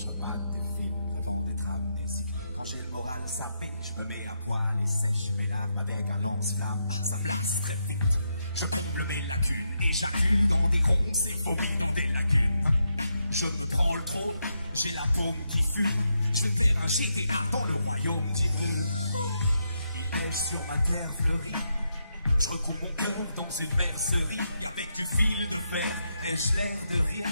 je mate des films, le nom des trames, des cycles. Quand j'ai le moral sapé, je me mets à poil et sèche mes larmes avec un lance-flamme. Ça me lasse très vite. Je comble mes lacunes et j'accule dans des ronces et vomis dans des lacunes. Je me prends le trône, j'ai la paume qui fume. Je vais faire un jet dans le royaume divin. Il neige sur ma terre fleurie. Je recoupe mon cœur dans une mercerie. Avec du fil de fer, ai-je l'air de rire?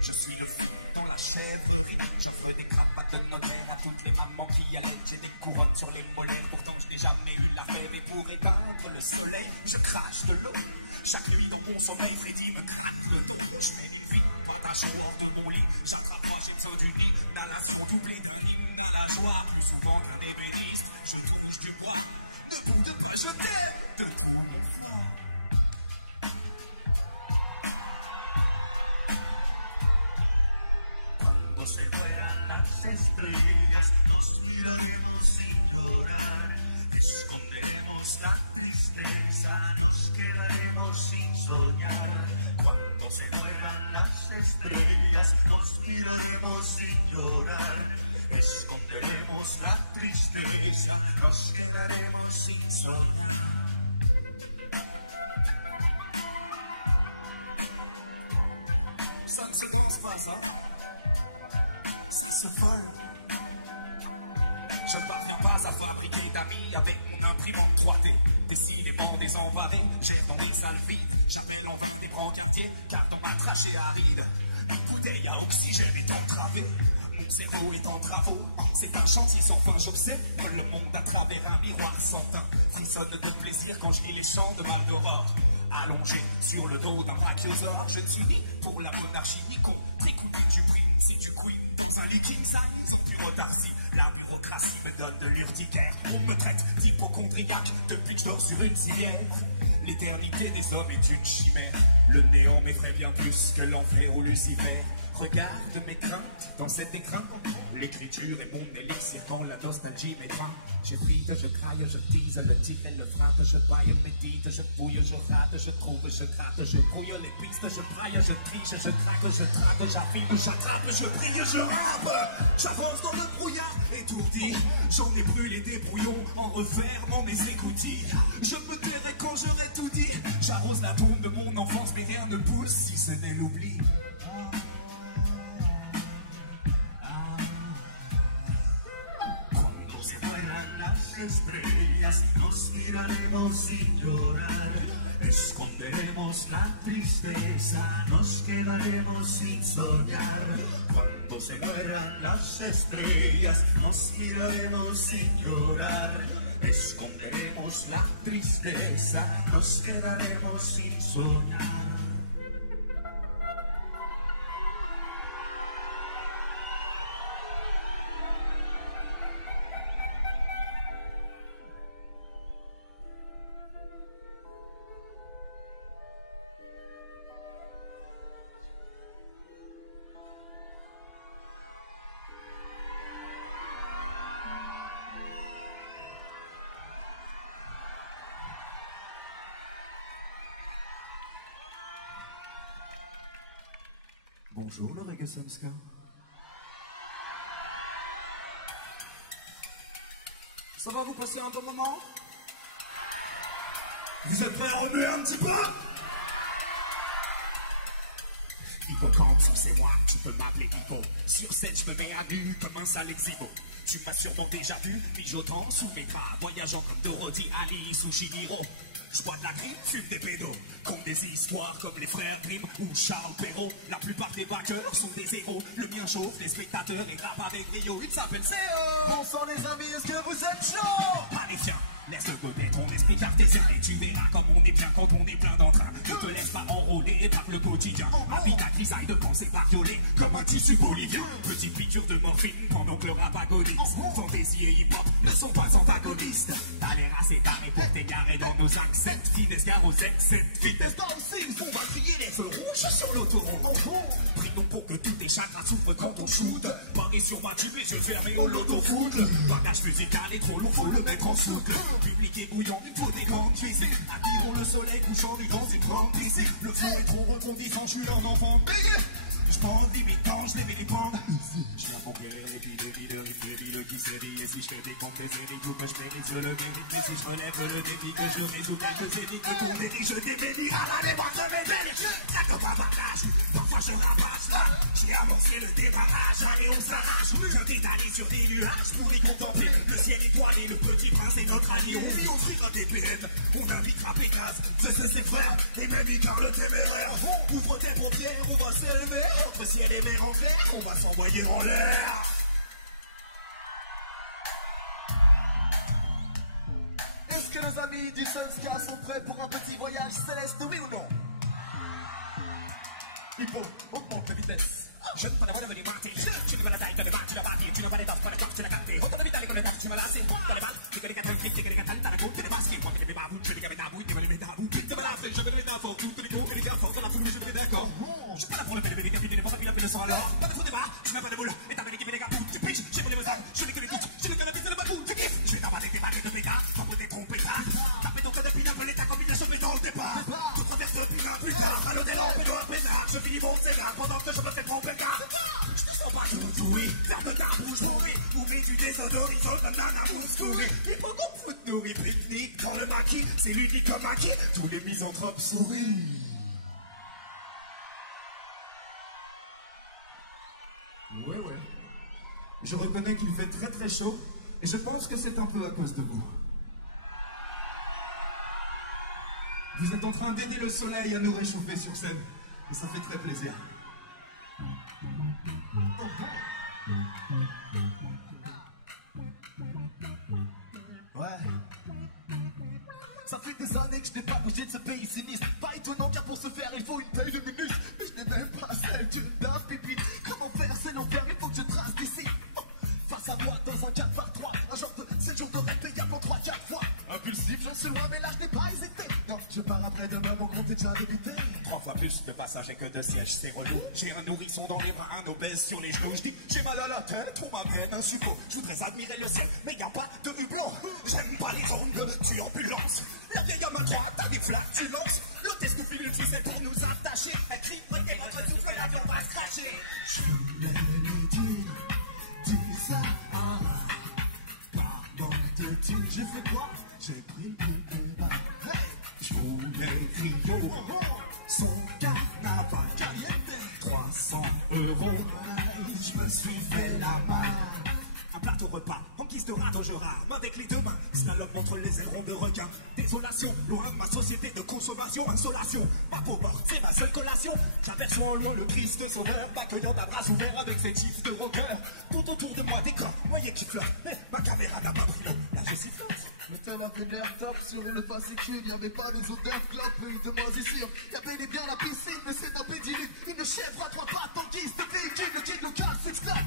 Je suis le fou dans la chèvrerie. J'offre des cravates de notaire à toutes les mamans qui allaient. J'ai des couronnes sur les molaires, pourtant je n'ai jamais eu la fève. Et pour éteindre le soleil, je crache de l'eau. Chaque nuit dans mon sommeil, Freddy me gratte le dos. Je mets des vies partage hors de mon lit. J'attrape moi, j'ai besoin d'une inhalation doublée d'un hymne à la joie. Plus souvent qu'un ébéniste, je touche du bois. Debout de pas, je t'aime de tout mon froid. Cuando se fueran las estrellas, nos miraremos sin llorar. Esconderemos la tristeza, nos quedaremos sin soñar. Cuando se mueran las estrellas, nos miraremos sin llorar. Esconderemos la tristeza, nos quedaremos sin soñar. 5 secondes passe, hein? C'est folle. Je ne parviens pas à fabriquer d'amis avec mon imprimante 3D. Décidément des envahés, j'erre dans les salles vides. J'appelle en vain des brancardiers, car dans ma trachée aride, une bouteille à oxygène est entravée. Mon cerveau est en travaux, c'est un chantier sans fin. J'observe le monde à travers un miroir sans teint. Frissonne de plaisir quand je lis les chants de Maldoror. Allongé sur le dos d'un brachiosaure, je ne suis ni pour la monarchie ni contre écouter du prime. Si tu queen dans un liquide size ou du retarcie, la bureaucratie me donne de l'urticaire. On me traite d'hypocondriaque depuis que je dors sur une civière. L'éternité des hommes est une chimère. Le néant m'effraie bien plus que l'enfer ou Lucifer. Regarde mes craintes dans cet écrin. L'écriture est mon élixir quand la nostalgie m'étreint. Je bride, je craille, je tease, le titre et le frein. Je baille, médite, je fouille, je rate, je trouve, je gratte, je brouille les pistes, je braille, je triche, je craque, je traque, j'affine, j'attrape, je brille, je rappe. J'avance dans le brouillard étourdi. J'en ai brûlé des brouillons en refermant mes écoutilles. Je me tairai quand j'aurai tout dit. J'arrose la tombe de mon enfance, mais rien ne pousse si ce n'est l'oubli. Estrellas, nos miraremos sin llorar. Esconderemos la tristeza, nos quedaremos sin soñar. Cuando se mueran las estrellas, nos miraremos sin llorar. Esconderemos la tristeza, nos quedaremos sin soñar. Bonjour le Reggae Samska. Ça va, vous passer un bon moment? Vous êtes prêts à remuer un petit peu? Hippocampe, c'est moi, tu peux m'appeler Hippo. Sur scène, je me mets à nu comme un sale exhibo. Tu m'as sûrement déjà vu, mijotant sous mes draps, voyageant comme Dorothy, Alice ou Chihiro. Je bois de la grippe, fume des pédos, compte des histoires comme les frères Grimm ou Charles Perrault. La plupart des backers sont des héros, le mien chauffe les spectateurs et rappe avec brio. Il s'appelle CO. Bonsoir les amis, est-ce que vous êtes chauds? Allez viens, laisse de côté ton esprit cartésien. Tu verras comme on est bien quand on est plein d'entrain. Ne te laisse pas enrôler par le quotidien. Habite ta grisaille de pensée bariolée comme un tissu bolivien. Petite piqûre de morphine pendant que le rap agonise. Fantaisie et hip-hop ne sont pas antagonistes. T'as l'air assez taré pour t'égarer dans nos axes. Cette finesse carrousel, cette vitesse dans le signe. On va crier les feux rouges sur l'autoroute. Prions pour que tous tes chakras souffrent quand on shoot. Barré sur ma tube, les yeux fermés au loto-foot. Bagage musical est trop lourd, faut le mettre en soute. Public est bouillant, il faut des grandes cuisses. Attirons le soleil couchant des grands écrans d'ici. Le feu est trop rebondissant, je suis un enfant bégué. Je prends limite quand je les vilipende. Je viens pour guérir les villes qui se dit. Et si je te décompte les énigmes que je mérite, je le mérite. Mais si je relève le défi que je résous quelques énigmes, ton délit, je déménire à la démarche de mes délits. Y'a que pas partage, parfois je rabâche là. J'ai amorcé le démarrage, allez on s'arrache. Je t'ai d'aller sur des nuages pour y contempler le ciel étoilé, le petit prince et notre ami. On vit au frigo des PN, on invitera Pégase, ses frères, et même Icar le téméraire. Ouvre tes paupières, on va s'élever. Entre ciel et mer en clair, on va s'envoyer en l'air. Est-ce que nos amis du Sunska sont prêts pour un petit voyage céleste, oui ou non? People, augmente la vitesse. Je ne peux pas devenir martyr. Tu ne veux la taille, tu ne vas bâtir. Tu ne vas les dents, pas les corps, tu l'as capté. Autant de vitale comme les dents, tu me lasses. Dans les balles, tu connais qu'à te flic, tu connais qu'à t'aller, t'as la coupe, tu les masques. Moi, tu les babous, tu les gamins d'abou, tu les gamins d'abou. Tu me lasses, je vais les infos, toutes les coups, et les infos, dans la foule, je vais d'accord. Je suis pas là pour le faire, les capitaines, pas la pile, le sang alors. Pas de trop débat, tu n'as pas de boule, et t'as l'équipe, les gars, tu pitches, j'ai pour les besoins, je n'ai que les doutes, je n'ai que la bise et le babou, tu kiffes. Je vais t'abattre tes baguettes de pétard, pas pour tes compétards. Taper ton code de pin, appeler ta combinaison, mais dans le départ. Tu traverses le pin, plus tard, à l'eau des lampes, et de un pétard. Je finis mon cégard pendant que je me fais tromper car. Je te sens pas tout doué, faire de ta bouche bourrée. Ou mets du désodorisant, banana mousse courée. Et pendant que vous nourris pique-nique dans le maquis, c'est lui qui comme maquis, tous les misanthropes sourient. Ouais. Je reconnais qu'il fait très très chaud, et je pense que c'est un peu à cause de vous. Vous êtes en train d'aider le soleil à nous réchauffer sur scène, et ça fait très plaisir. Ouais. Ça fait des années que je n'ai pas bougé de ce pays sinistre. Pas étonnant car pour ce faire il faut une taille de minus. Mais je n'ai même pas celle d'une dame pipi. Comment faire, c'est l'enfer, il faut que je trace d'ici. Face à moi dans un 4x3, un genre de 7 jours de rêve payable en 3-4 fois. Impulsif, j'en suis loin, mais là je n'ai pas hésité. Non, je pars après demain, mon compte est déjà débité. 3 fois plus de passagers que de sièges, c'est relou. J'ai un nourrisson dans les bras, un obèse sur les genoux. Je dis, j'ai mal à la tête, on m'amène un suppôt. Je voudrais admirer le ciel, mais y a pas de hublot. J'aime pas les zones de turbulence. La vieille à ma droite a des flatulences. L'hôtesse nous file une ficelle pour nous attacher. Elle crie, et votre souffle, l'avion va se cracher. Je voulais lui dire, dis ça, pardon de thunes. J'ai fait quoi? J'ai pris le plus bas. Je voulais Rio, son carnaval, 300 €. Je me suis fait la main. Un plateau repas, en guise de radeau je rame avec les deux mains. Slalom entre les ailerons de requin. Désolation, loin de ma société de consommation. Insolation, ma pauvre, c'est ma seule collation. J'aperçois en loin le Christ sauveur, m'accueillant d'un bras ouvert avec ses tifs de rocker. Tout autour de moi des corps, moyens qui flirtent. Mais ma caméra n'a pas pris l'eau, là je sifflote. Le tel avait l'air top sur le fascicule. Y'avait pas des odeurs clopes et de moisissure. Y'avait bien la piscine, mais c'est un pédiluve. Une chèvre à 3 pattes en guise de véhicule. Le kid local s'exclame.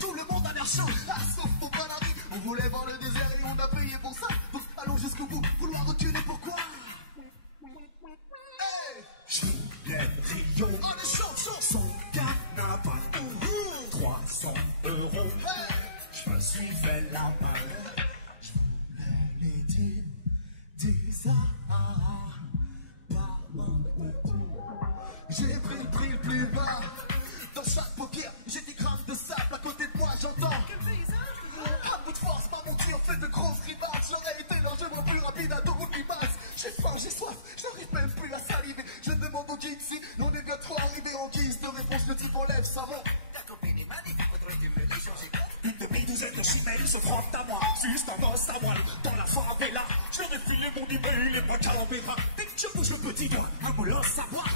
Tout le monde a l'air chaud, sauf pour Panami. On voulait voir le désert et on a payé pour ça. Donc allons jusqu'au bout, vouloir reculer pourquoi? Hey! Je voulais Rio, Oh les chansons! son carnaval, 300 €. Hey! Je me suis fait la main. Je voulais les dire, dis ça, pas manque de Dieu. J'ai pris le prix le plus bas. Dans chaque paupière, j'ai des grammes de sable à côté de moi, j'entends. À bout de force, pas mon tir fait de grosses rivages. J'aurais été largement plus rapide à dos l'image. J'ai faim, j'ai soif, j'arrive même plus à saliver. Je demande au guide si on est bientôt arrivé en guise de réponse. Le type enlève sa main. Une demi-douzaine de chimelles se frottent à moi. Juste un os à moelle dans la favela. Je vais filer mon email et ma caméra. Dès que je bouge le petit doigt, un molosse à boire.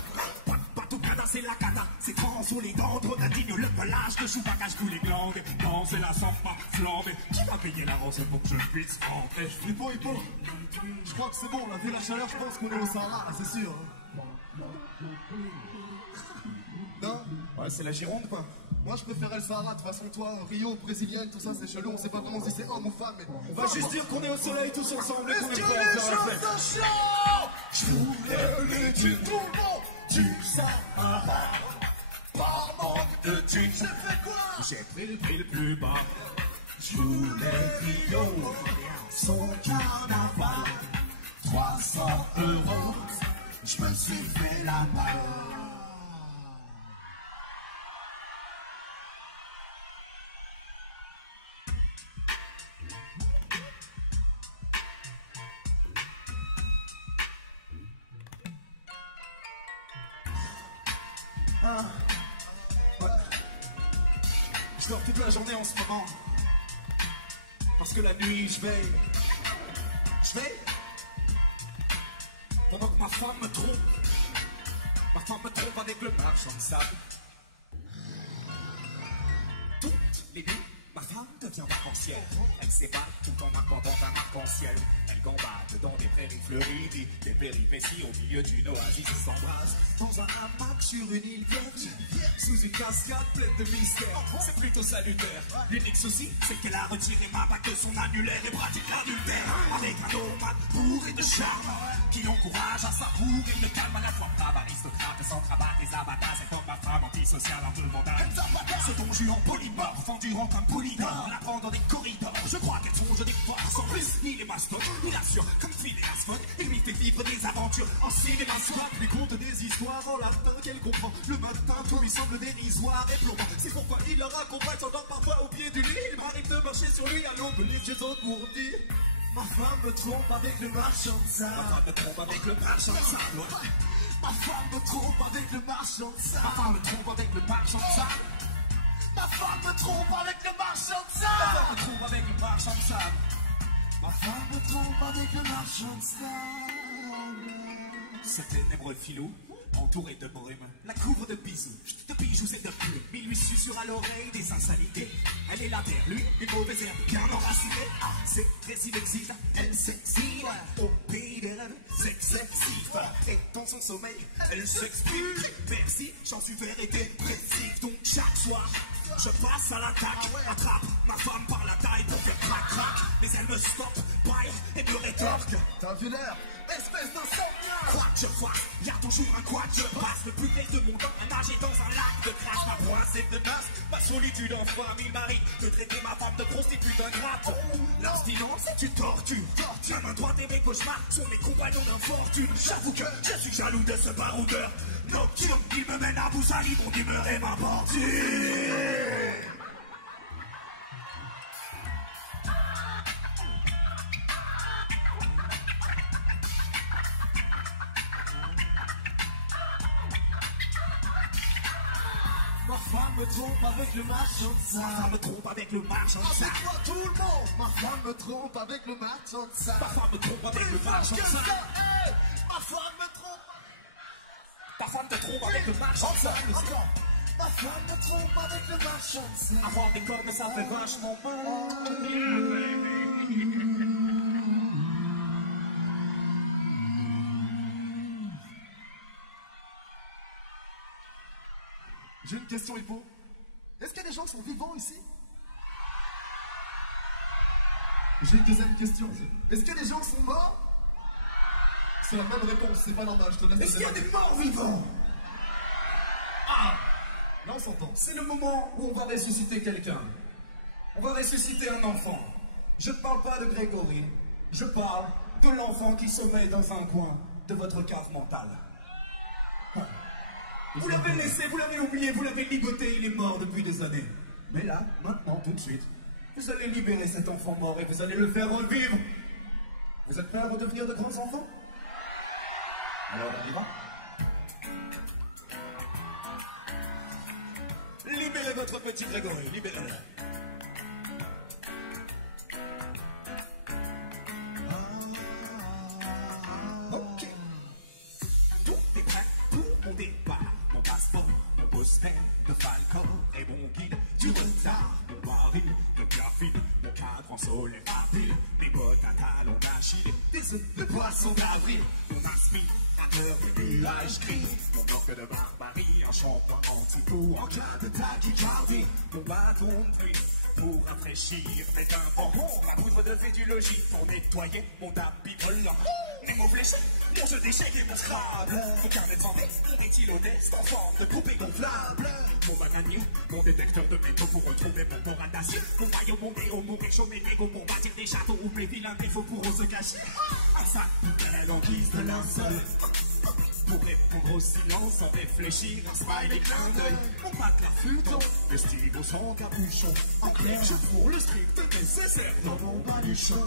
Pas tout cada, c'est la cata. C'est trans sur les dents, Ronaldinho, le pelage de Chewbacca, cache tous les glandes. Non, c'est la samba flambée. Qui m'a payé la rose pour que je puisse rentrer? Hippo, je crois que c'est bon, là, vu la chaleur, je pense qu'on est au Sahara, là, c'est sûr. Non? Ouais, c'est la Gironde, quoi. Moi, je préférais le Sahara, de toute façon, toi, Rio, brésilienne, tout ça, c'est chelou, on sait pas vraiment si c'est homme ou femme, mais... On va juste dire qu'on est au soleil tous ensemble et qu'on est Est-ce que prêts à les faire la gens fête. sont chauds? Je voulais les dire tout le monde Du Sahara, pas manque de thunes. J'ai fait quoi? J'ai pris le prix le plus bas. Je voulais Rio, son carnaval, 300 €. Je me suis fait la main. Ouais. Je dors toute la journée en ce moment. Parce que la nuit, je veille. Pendant que ma femme me trompe. Ma femme me trompe avec le marchand de sable. Toutes les nuits, ma femme devient vacancière. Elle s'évade tout en inventant un arc-en-ciel. Elle gambade dans des prairies fleuries, des péripéties au milieu d'une oasis qui s'embrasse. Dans un hamac sur une île vierge, sous une cascade pleine de mystères. C'est plutôt salutaire. L'unique souci, c'est qu'elle a retiré ma bague de son annulaire et pratique l'adultère. Avec un nomade bourré de charme, qui l'encourage à savourer le calme à la fois brave aristocrate, sans cravate et abatas. C'est comme ma femme antisociale un peu vandale. Ce don jus en polymorphe, endurant comme polydore, la prend dans des corridors. Je crois qu'elle songe des forces. En plus, il est mastoc, il assure comme Phileas Fogg. Il lui fait vivre des aventures en cinéma swap. Les contes des histoires en latin qu'elle comprend. Le matin, tout lui semble dérisoire et plombant. C'est pourquoi il leur accompagne, s'endort parfois au pied du lit. Il m'arrive de marcher sur lui à l'aube, livre chez autres pour dire: ma femme me trompe avec le marchand de sable. Ma femme me trompe avec le marchand de sable. Ma femme me trompe avec le marchand de sable. Ma femme me trompe avec le marchand de sable. Ma femme me trompe avec le marchand de sable. Ma femme me trompe avec le marchand de sable. Ma femme me trompe avec le marchand de sable. Ce ténébreux filou, entouré de brume, la couvre de bisous, de bijoux et de plumes. Il lui susurre à l'oreille des insanités. Elle est là vers lui, une mauvaise herbe bien enracinée. Ah, c'est très inexiste, elle s'exhibe au pays des rêves excessifs. Et dans son sommeil, elle s'exprime. Merci, j'en suis vert et dépressif. Donc chaque soir, je passe à l'attaque, attrape ma femme par la taille pour faire crac-crac. Mais elle me stoppe, baille et me rétorque: t'as vu l'heure, espèce d'insomniaque. Quoi que je fasse, y'a toujours un quoi que je passe. Le plus vieil de mon temps, à nager dans un lac de crasse. Ma poisse de masse, ma solitude en femme. Il m'arrive de traiter ma femme de prostituée d'ingrate. L'abstinence, c'est une torture. La main droite et mes cauchemars sont mes compagnons d'infortune. J'avoue que je suis jaloux de ce baroudeur nocturne. Il me mène à Boussali, mon humeur est ma portée. Ma femme me trompe avec le marchand de sable. Ma femme me trompe avec le marchand de sable. Avec moi tout le monde. Ma femme me trompe avec le marchand de sable. Ma femme me trompe avec le marchand de sable. Ma femme me trompe. Ta femme te trompe avec le marchand de sable. Ma femme me trompe avec le marchand de sable. Avoir des codes, mais ça fait vachement mal. J'ai une question, Hippo. Est-ce que des gens sont vivants ici? J'ai une deuxième question. Est-ce que les gens sont morts? C'est la même réponse, c'est pas normal, je te laisse. Est-ce qu'il y a des morts vivants? Ah! Là on s'entend. C'est le moment où on va ressusciter quelqu'un. On va ressusciter un enfant. Je ne parle pas de Grégory. Je parle de l'enfant qui sommeille dans un coin de votre cave mentale. Vous l'avez laissé, vous l'avez oublié, vous l'avez ligoté, il est mort depuis des années. Mais là, maintenant, tout de suite, vous allez libérer cet enfant mort et vous allez le faire revivre. Vous êtes prêts à redevenir de grands enfants? Alors on y va. Libérez votre petit Grégory, libérez-le. Ok. Tout est prêt pour mon départ. Mon passeport, mon poster de Falcon et mon guide du retard. Mon mari de café, mon cadre en sol et rapide. Mes bottes à talons d'Achille, des œufs de poisson d'avril. Mon aspirateur de nuages gris. Mon orque de barbarie, un shampoing anti-clou en cas de tachycardie. Mon bâton de pluie pour rafraîchir mes tympans. Ma poudre de fédulogie pour nettoyer mon tapis volant. Mes mots fléchés, mon jeu d'échecs et mon Scrabble. Mon carnet de santé, mon éthylodès en forme de poupée gonflable. Mon bananier, mon détecteur de métaux pour retrouver mon moral d'acier. Mon maillot, mon néo, mon réchaud, mes négos pour bâtir des châteaux où mes vilains défauts pourront se cacher. Un sac poubelle en guise de linceul pour répondre au silence sans réfléchir, un smiley clin d'œil. Mon matelas futon, les stylos sans capuchon. En clair, je prends le strict nécessaire dans mon baluchon.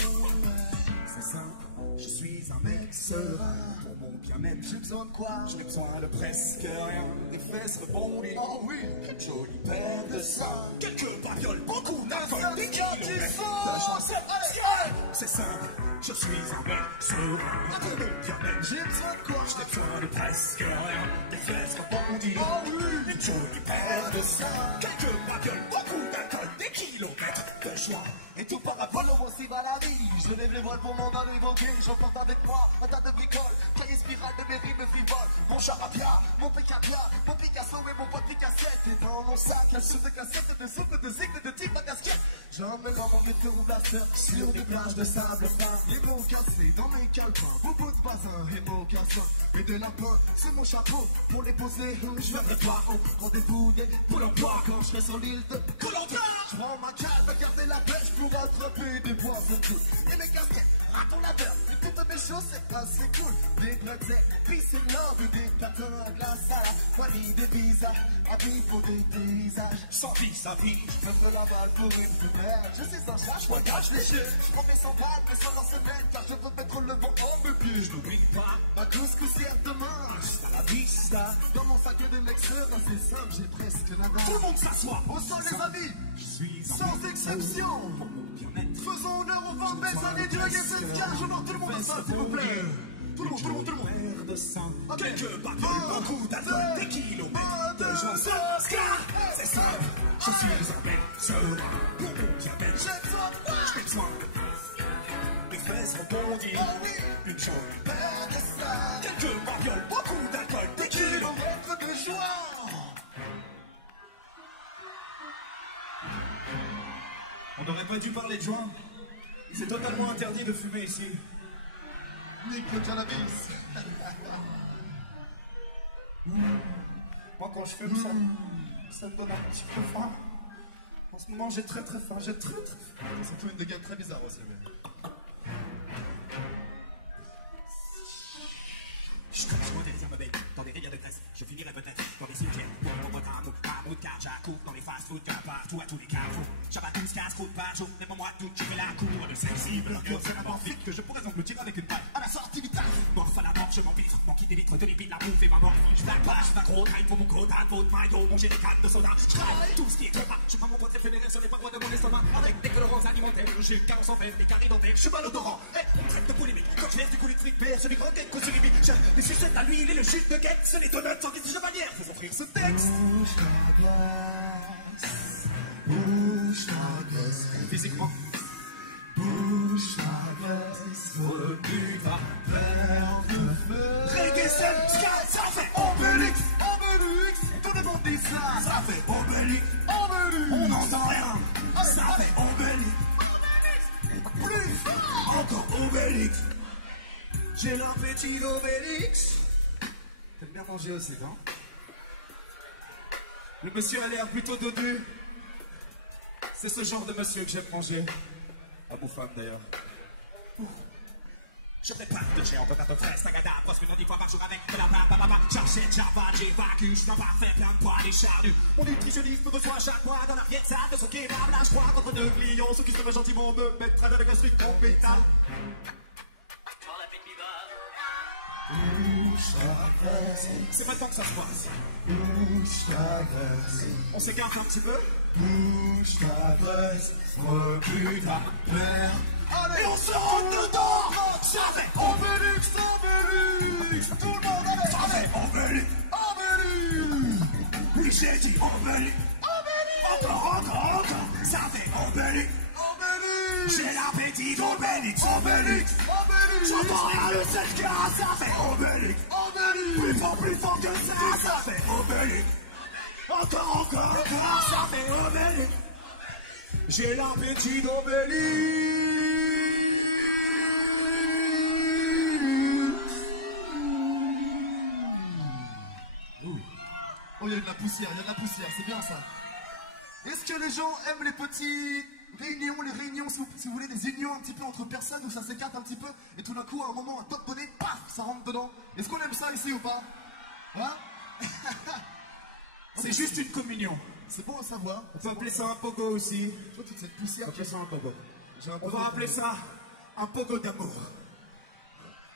C'est simple. Je suis un mec serein, pour mon bien-être, j'ai besoin de quoi? Je n'ai besoin de presque rien, des fesses rebondies. Oh oui, une jolie paire de seins, quelques babioles, beaucoup d'alcool, des kilomètres. C'est simple, je suis un mec serein, pour mon bien-être, j'ai besoin de quoi? Je n'ai besoin de presque rien, des fesses rebondies. Oh oui, une jolie paire de seins, quelques babioles, beaucoup d'alcool, des kilomètres de joie. Et tout par rapport au aussi va la vie. Je lève les voiles pour m'en aller évoquer. J'emporte avec moi un tas de bricoles, cahier spirale de mes rimes frivoles. Mon charabia, mon pécapia, mon Picasso et mon pote Picassiette. Et dans mon sac, un soupe de cassette, de soupe, de zig, de type à casquette. J'emmène dans mon retour au blaster sur des plages de sable fin. Les mots cassés dans mes calepins, beaucoup de bazins et mocassins. Et de lapin, c'est mon chapeau pour les poser. Je viendrai pas au rendez-vous des Pôle emploi quand je serai sur l'île de Colombia. Je prends ma calme, garder la pêche pour attraper des poissons tous. Et mes casquettes, raton laveur, et toutes mes choses, c'est assez cool. Des blettes, peace and love, des patins à glace à la poignée de visages, habits pour des paysages. Sans vis-à-vis, je me la balle pour une femelle. Je suis un chat, je voyage léger. Je prends mes 100 balles, mes 100 semaine, car je veux mettre le vent en mes pieds. je n'oublie pas Ma couscoussière demain, à la vista. dans mon sac de mixeur, c'est simple, j'ai presque nada. Tout le monde s'assoit. Au sol, les amis, Je suis sans exception. pour mon bien-être. Faisons honneur aux 20 belles années du reggae SNK. Je vois tout le monde au sol, s'il vous plaît. Tout le monde, tout le monde, tout le monde. Paire de seins, Ok. quelques babioles, beaucoup d'alcool, des kilomètres de chansons. C'est simple, je suis un mec serein, pour mon bien-être. J'ai besoin de quoi? J'ai besoin de fesses rebondies, Oh oui, une jolie paire de seins, quelques babioles, beaucoup d'alcool, des kilomètres. kilomètres de joie. On n'aurait pas dû parler de joint. C'est totalement interdit de fumer ici. Nique le cannabis. Moi, quand je fume, ça me donne un petit peu faim. En ce moment, j'ai très faim, j'ai très faim. C'est surtout une dégaine très bizarre aussi. Je modélise ma bête dans des rivières de graisse. Je finirai peut-être dans des cimetières. Pour mon retard, à bout de carte, j'accours dans les fast-food, partout à tous les carrefours. J'abat 12 casse-croûtes par jour, même moi tout, j'ai fait la cour de celle-ci. C'est un vite que je pourrais donc me tirer avec une balle à la sortie vitale. Morph à la mort, je m'empire, manquille des litres de lipides, la bouffe et ma mort. Je tape pas, je gros taille pour mon quota, votre maillot, mon jerrycan de soda. Je travaille tout ce qui est trop pas. Je prends mon poids éphémère sur les parois de mon estomac. Avec des colorants alimentaires, je car on s'en fait des carrés dentaires. Je suis malodorant, on traite de polémique. Quand je verse du coup les trucs verts, celui grand tête, qu'on se limite. Les sucettes à l'huile et le jus de guette, c'est les donuts sans guide chevalière. Faisons frire ce texte. Bouge ta glace, bouge ta glace, Physiquement, bouge ta glace, le but va verre de feu. Reggae, ska, ça fait Obélix. Obélix, tout le monde dit ça. Ça fait Obélix. Obélix, On n'entend rien. Ça fait Obélix. plus fort. Encore Obélix. J'ai l'appétit d'Obélix. T'aimes bien manger aussi, non? Le monsieur a l'air plutôt dodu. C'est ce genre de monsieur que j'aime manger. À vos femmes d'ailleurs. Je prépare de géants de tarte fraise, tagada, presque 10 fois par jour avec de la papa. J'achète, j'avale, j'évacue, je n'en pas faire plein de poids, des charnues. Mon nutritionniste me reçoit chaque mois dans l'arrière salle de son kebab. Là, je crois qu'entre deux clients, ceux qui se veulent gentiment me mettre avec un strict compétent. C'est maintenant que ça se passe. Bouge ta glace, On s'écarte un petit peu. bouge ta glace, recule ta mère. Et on se rentre dedans. Ça fait Obélix, Obélix, tout le monde avec. ça fait Obélix. Obélix, Oui, j'ai dit Obélix. Obélix, Encore. Ça fait Obélix. Obélix, J'ai l'appétit d'Obélix. Obélix, Obélix, J'entends rien le 7K, ça fait Obélix. Obélix, Plus fort que ça fait Obélix. Encore, ça fait Obélix. J'ai l'appétit d'Obélix. Oh, il y a de la poussière, c'est bien ça. Est-ce que les gens aiment les petits réunions, si vous voulez, des unions un petit peu entre personnes où ça s'écarte un petit peu et tout d'un coup, à un moment, un top donné, paf, ça rentre dedans. Est-ce qu'on aime ça ici ou pas? Hein? C'est juste une communion. C'est bon à savoir. On peut appeler ça un pogo aussi. Tu vois toute cette poussière. On peut appeler ça un pogo. J'ai un On va appeler ça un pogo d'amour.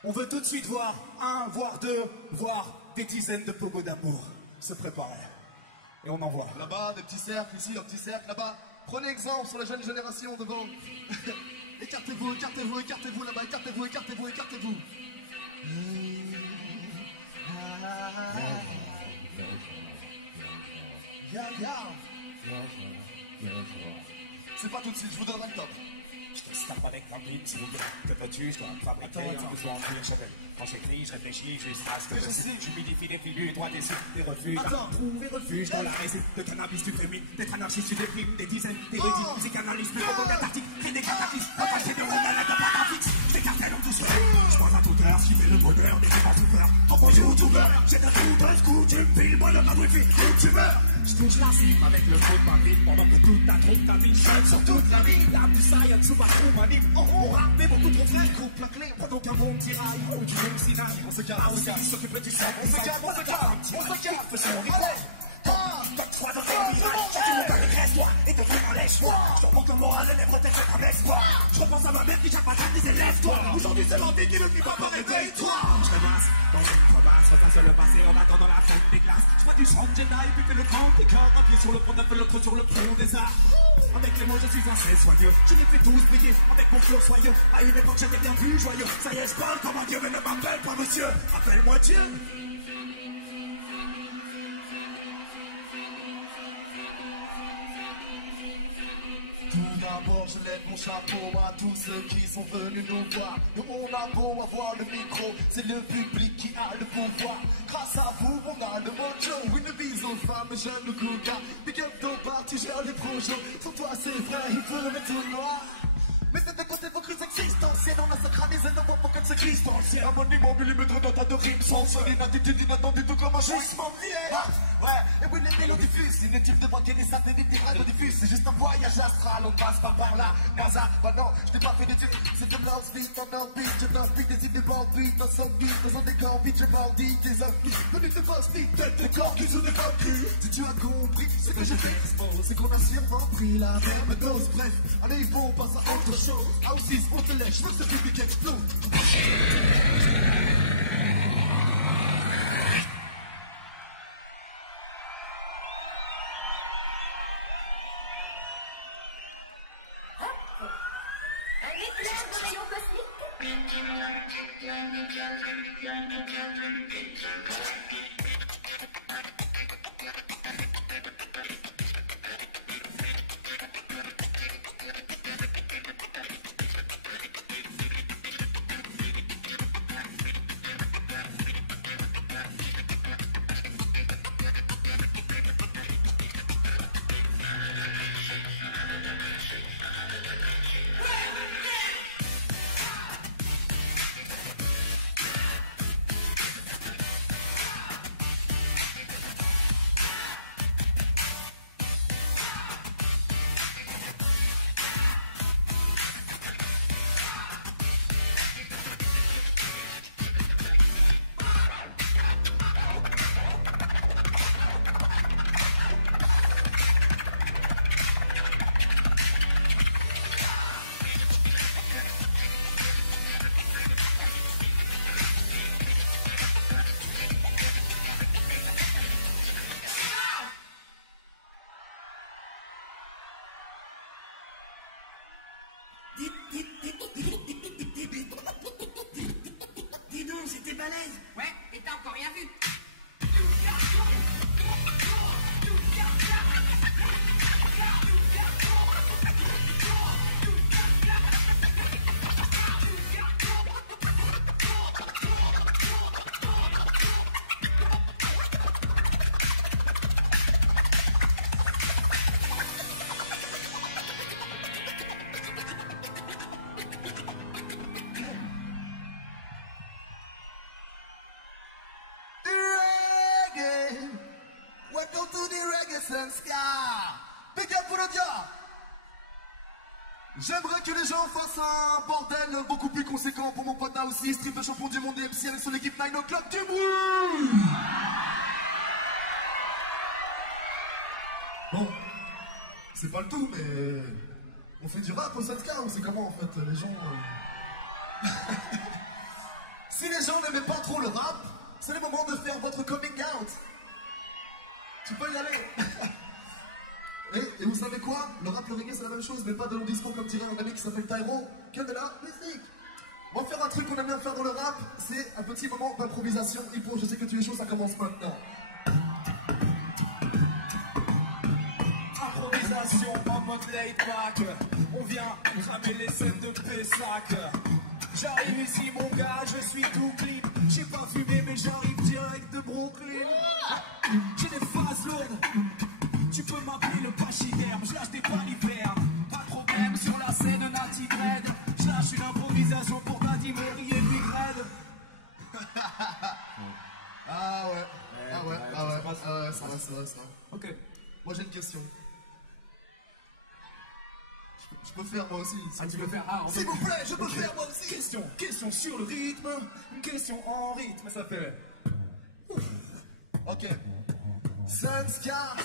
On veut tout de suite voir un, voire deux, voire des dizaines de pogos d'amour se préparer. Et on envoie. Là-bas, des petits cercles, ici, un petit cercle, là-bas. Prenez exemple sur la jeune génération devant. Écartez-vous, écartez-vous, écartez-vous là-bas, écartez-vous, écartez-vous, écartez-vous. C'est pas tout de suite, je vous donnerai le top. Je te snap avec un beat, s'il vous plaît. Que veux-tu, je dois me fabriquer un besoin de chapelle. Quand j'écris, je réfléchis, je strasse que je sais. J'humidifie des figures, droits des cibles, des refuges. Trouver refuge dans la résine. De cannabis, tu fémines. D'être anarchiste, tu déprimes. Des dizaines, des rédits, psychanalyste, des robots d'Antarctique. Fais des cataclysmes. Quand j'ai des roulades de parafixe. Je cartel en douceur. Je pense à toute heure, ce qui fait le bonheur des vivants souffreurs. En bon youtubeur, j'ai de tout d'un coup, tu me files, moi le ma wifi, tu meurs. Je touche la cible avec le feu de ma ville pendant que toute ta troupe ta vie chante sur toute la ville. La Messiah, Tsubaku, Manip, on rappe, mais beaucoup trop frère, coupe la clé. Pas donc un bon tirail, ou du même sinage. On se calme, on s'occupe du sang, on se calme, on se calme, on se calme, faisons riposte. Toi dans tes mirages, chacun mon père dégraisse-toi et te fais un lèche-moi. Je reprends comme moral, les lèvres telles un espoir. Je repense à ma mère qui chaque matin disait lève-toi. Aujourd'hui c'est l'envie qui ne vit pas, réveille-toi. Je ramasse dans une crevasse, repasse le passé en attendant la fonte des glaces. Je vois du chant de Jedi, puis fais le camp des corps, un pied sur le front d'un peu, l'autre sur le front des arts. Avec les mots je suis assez soigneux, je les fais tous briller avec mon flot soyeux. À une époque j'étais bien plus joyeux, ça y est je parle comme un dieu mais ne m'appelle pas monsieur. Appelle-moi Dieu. Tout d'abord, je lève mon chapeau à tous ceux qui sont venus nous voir. Nous, on a beau avoir le micro, c'est le public qui a le pouvoir. Grâce à vous, on a le mojo. Une bise aux femmes, j'aime le couga. Big up ton bar, tu gères les projets. Pour toi, c'est vrai, il faut mettre tout noir. Mais c'est de côté vos crises existentielles, on a sacralisé nos voix pour qu'elles se distancient. Un monument millimètre dans tas de rimes sans sol, une attitude inattendue tout comme un jugement d'hier. Ouais, et oui les mélodies diffusent, inutile de braquer les satellites des radios diffuses. C'est juste un voyage astral, on passe pas par là. NASA, bah non, je t'ai pas fait d'études, c'est de l'house beat, en orbite. Je t'invite des idées bandites, dans son beat, dans un décor beat, je bandit des amis. Venus de boss beat, tête des corps qui sont des vampires. Si tu as compris ce que j'ai fait, c'est qu'on a sûrement pris la même dose. Bref, allez, il faut on passe à autre chose. Ah aussi, on te lèche, je veux que ce public explose. Un éclair de rayon Dis donc, c'était balèze. Ouais, et t'as encore rien vu. Welcome to the Reggae Senska. Big up pour le dia. J'aimerais que les gens fassent un bordel beaucoup plus conséquent pour mon pote aussi, triple champion du monde MC avec son équipe 9 o'clock du bruit. Bon, c'est pas le tout, mais on fait du rap au Senska ou c'est comment en fait les gens Si les gens n'aimaient pas trop le rap, c'est le moment de faire votre coming out. Tu peux y aller. Et vous savez quoi? Le rap, le reggae, c'est la même chose, mais pas de long discours comme dirait un ami qui s'appelle Tyro, que de la musique. On va faire un truc qu'on aime bien faire dans le rap, c'est un petit moment d'improvisation. Hippo, je sais que tu es chaud, ça commence maintenant. Improvisation en mode laid back. On vient cramer les scènes de Pessac. J'arrive ici mon gars, je suis tout clean. J'ai pas fumé mais j'arrive direct de Brooklyn. J'ai des phases lourdes. Tu peux m'appeler le pachyderme, je lâche des balivernes. Pas de problème sur la scène Natty Dread. Je lâche une improvisation pour Daddy Mori et Bigred. Ah ouais, ça va. Ok. Moi j'ai une question. Je peux faire moi aussi. Ah, tu veux faire S'il vous plaît, je peux faire moi aussi. Question sur le rythme, une question en rythme, ça fait. Ok. Sunska,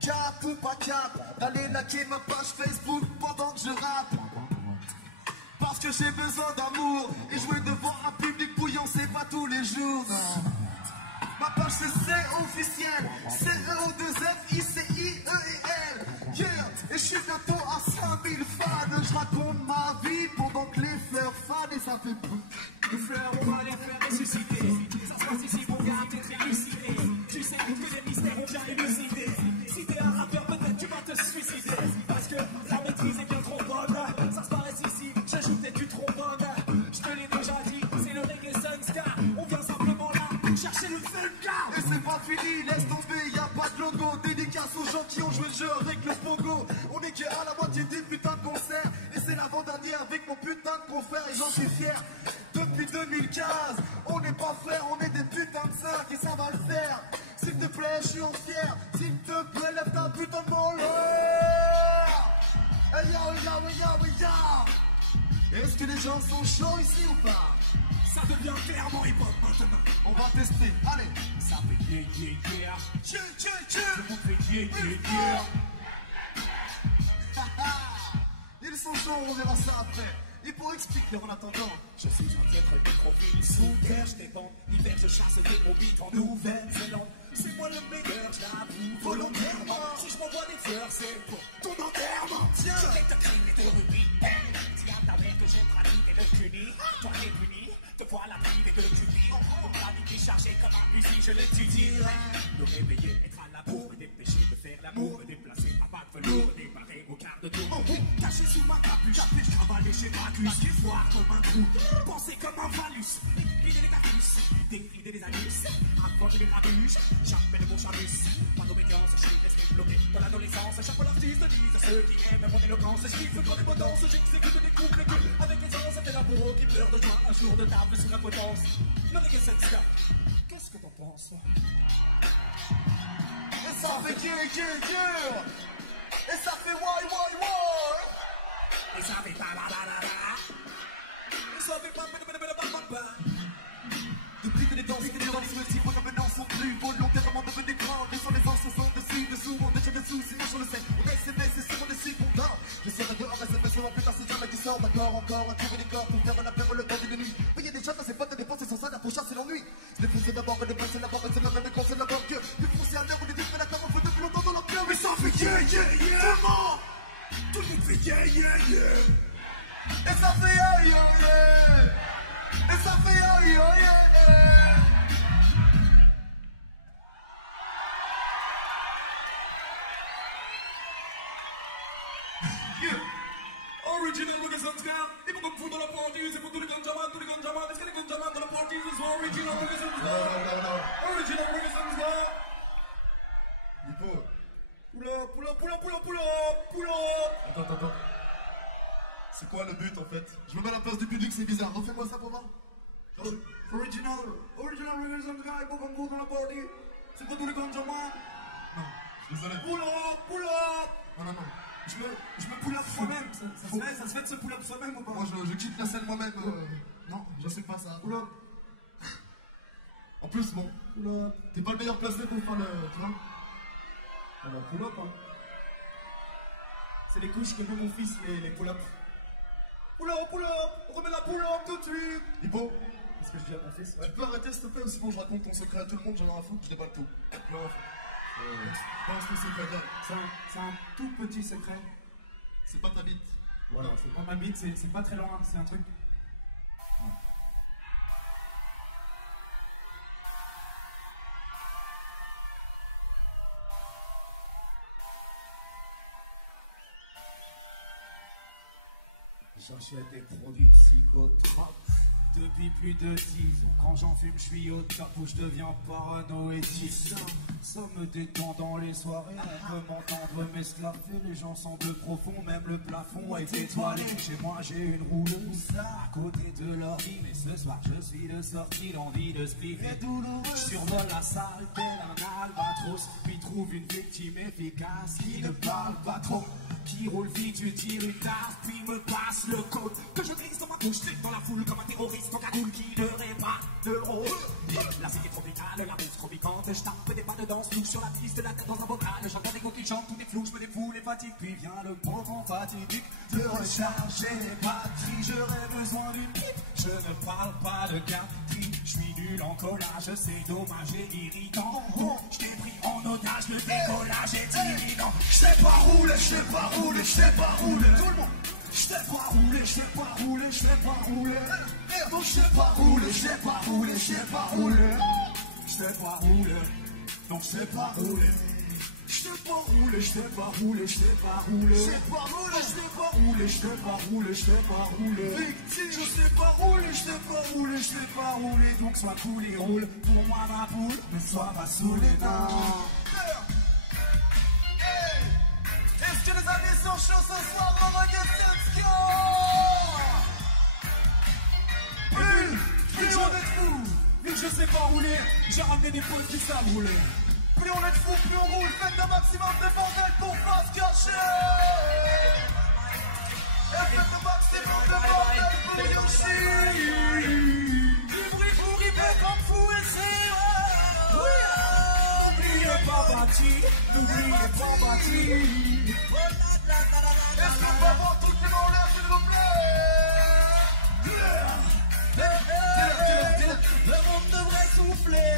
cap ou pas cap, allez liker ma page Facebook pendant que je rappe. Parce que j'ai besoin d'amour et jouer devant un public bouillant, c'est pas tous les jours. Non. Ma page c'est officiel, C-E-O-2-F-I-C-I-E-E-L. Yeah, et je suis bientôt à 5000 fans. Je raconte ma vie pendant que les fleurs fanent et ça fait boum. Les fleurs, on va les faire ressusciter. Ça se passe ici, mon gars, t'es très lucide. Tu sais que les mystères, on vient élucider. Si t'es un rappeur, peut-être tu vas te suicider. Parce que la maîtrise est bien trop bonne. Ça se passe ici, j'ajoutais du trombone. Je te l'ai déjà dit, c'est le reggae Sunska. On vient simplement là, chercher le Sunska. Et c'est pas fini, laisse tomber, y'a pas de logo. Dédicace aux gens qui ont joué le jeu avec le pogo. On est que à la moitié des putains de concerts. Et c'est l'avant-dernier avec mon putain de confrère. Et j'en suis fier. Depuis 2015, on n'est pas frères, on est des putains de sœurs. Et ça va le faire. S'il te plaît, je suis en fier. S'il te plaît, lève ta putain de main là. Hey yo. Est-ce que les gens sont chauds ici ou pas? Ça devient clairement hip-hop maintenant. On va tester, allez. Ça fait yeah. Tchou. On fait yeah. Ils sont chauds, on verra ça après. Et pour expliquer en attendant, Je suis un piètre microphile sous terre, je dépends. L'hiver, je chasse des mobiles en Nouvelle-Zélande. C'est moi le meilleur, je l'avoue volontairement. Si je m'envoie des fleurs, c'est pour ton enterrement. Tiens, je vais te crier de rubis. Dis à ta mère que j'ai pratiqué le cuni. Toi, t'es puni, te voilà privé de cubi. Mon gravité chargée comme un fusil, je l'étudierai. Me réveiller, être à la bourre, me dépêcher de faire l'amour, me déplacer à pas de velours, me démarrer au quart de tour. Caché sous ma capuche, cavaler chez Dracus, voir comme un trou, penser comme un phallus, vider les cactus, défrider les anus, raconter les rabuches, j'appelle mon chamus. Pas d'obédience, je suis resté bloqué dans l'adolescence. Chaque fois l'artiste disent ceux qui aiment mon éloquence. Je kiffe quand les potences, j'exécute des coups, et avec aisance, c'était la bourreau qui pleure de joie un jour de table sous la potence. Le reggae Sunska, qu'est-ce que t'en penses? et ça fait yeah. Et ça fait why. Et ça fait ba. Et ça fait ba. Depuis que les danses si vos maintenant sont plus volontairement devenus grands. Les gens sont dessous, on déjà dessous, sinon sur le set. On SMS et sur des secondes. Je serai dehors, SMS sur mon putain, c'est jamais qui sort. D'accord, encore, attirer les corps pour faire un apéro le temps d'une nuit. Payer des chats, c'est pas de dépenser sans ça, la prochaine c'est l'ennui. Dépenser d'abord, dépenser d'abord, c'est la même dépenser d'abord que. Dépenser à l'heure, on est fait la carotte, depuis longtemps dans leur cœur. Mais ça fait yeah. Tout le monde fait yeah. Et ça fait yeah. Et ça fait yeah. Original reggae Sunska. Il faut qu'on fout dans la partie, c'est pour tous les ganjaman. Est-ce que les ganjaman dans la partie, c'est original reggae Sunska? Non. Original reggae Sunska. Hippo. Pull up. Attends. C'est quoi le but en fait? Je me mets à la place du public, c'est bizarre. Refais-moi ça pour voir. Original reggae Sunska. Il faut qu'on fout dans la partie, c'est pour tous les ganjaman. Non, désolé. Pull up. Non. Je me pull up soi-même. Ça se fait de se pull up soi-même ou pas? Moi je quitte la scène moi-même. Non, je sais pas ça. Pull up. En plus, bon, t'es pas le meilleur placé pour faire le. Tu vois? On va pull up, hein. C'est les couches que met mon fils, les pull up. Pull up. On remet la pull up tout de suite. Hippo, ce que je dis à mon fils. Tu peux arrêter s'il te plaît, ou sinon je raconte ton secret à tout le monde, j'en ai un fou, je déballe tout. Non. Pense que c'est pas grave. C'est un tout petit secret. C'est pas ta bite. Voilà, c'est pas ma bite, c'est pas très loin, c'est un truc. Ouais. J'achète des produits psychotropes depuis plus de 10 ans. Quand j'en fume, je suis au top où je deviens paranoïaque. Ça me détend dans les soirées. On peut m'entendre m'esclaffer. Les gens semblent profonds, même le plafond est étoilé. Chez moi, j'ai une rouleuse à côté de l'ordi. Mais ce soir, je suis de sortie, l'envie de spliff est douloureuse. Je survole la salle tel un albatros, puis trouve une victime efficace qui ne parle pas trop, qui roule vite, je tire une tasse, puis me passe le code que je glisse dans ma couche, dans la foule comme un terroriste en cagoule qui ne répare de rôle. La cité tropicale, la bouffe trop piquante, je tape des pas de danse, louche sur la piste, la tête dans un bocal, j'entends des mots qui chantent, tout est flou, je me défoule les fatigues, puis vient le moment fatidique de recharger les batteries. J'aurais besoin d'une pipe, je ne parle pas de gâterie, je suis nul en collage, c'est dommage et irritant. Je t'ai pris en otage, le décollage est imminent. Je sais pas rouler, je sais pas rouler, je sais pas rouler. Tout le monde. Je sais pas rouler, je sais pas rouler, je sais pas rouler. Non, je sais pas rouler, je sais pas rouler, je sais pas rouler. Je sais pas rouler, non, je sais pas rouler. Je sais pas rouler, je sais pas rouler, je sais pas rouler. Je sais pas rouler, je sais pas rouler, je sais pas rouler, je sais pas rouler. Victime, je sais pas rouler, je sais pas rouler, je sais pas rouler. Donc soit cool et roule, pour moi ma poule, mais sois pas sous les dents. Est-ce que les amis sont chauds ce soir dans la Gessenska? Plus on est fou, vu que je sais pas rouler, j'ai ramené des potes qui savent rouler. Plus on est fou, plus on roule, faites un maximum de bordel pour pas se cacher. Et faites un maximum de bordel pour Yoshi. Du bruit pour y faire comme fou et c'est n'oubliez pas bâti, n'oubliez pas bâti. Est-ce qu'on peut avoir tout le monde là, s'il vous plaît? Le monde devrait souffler,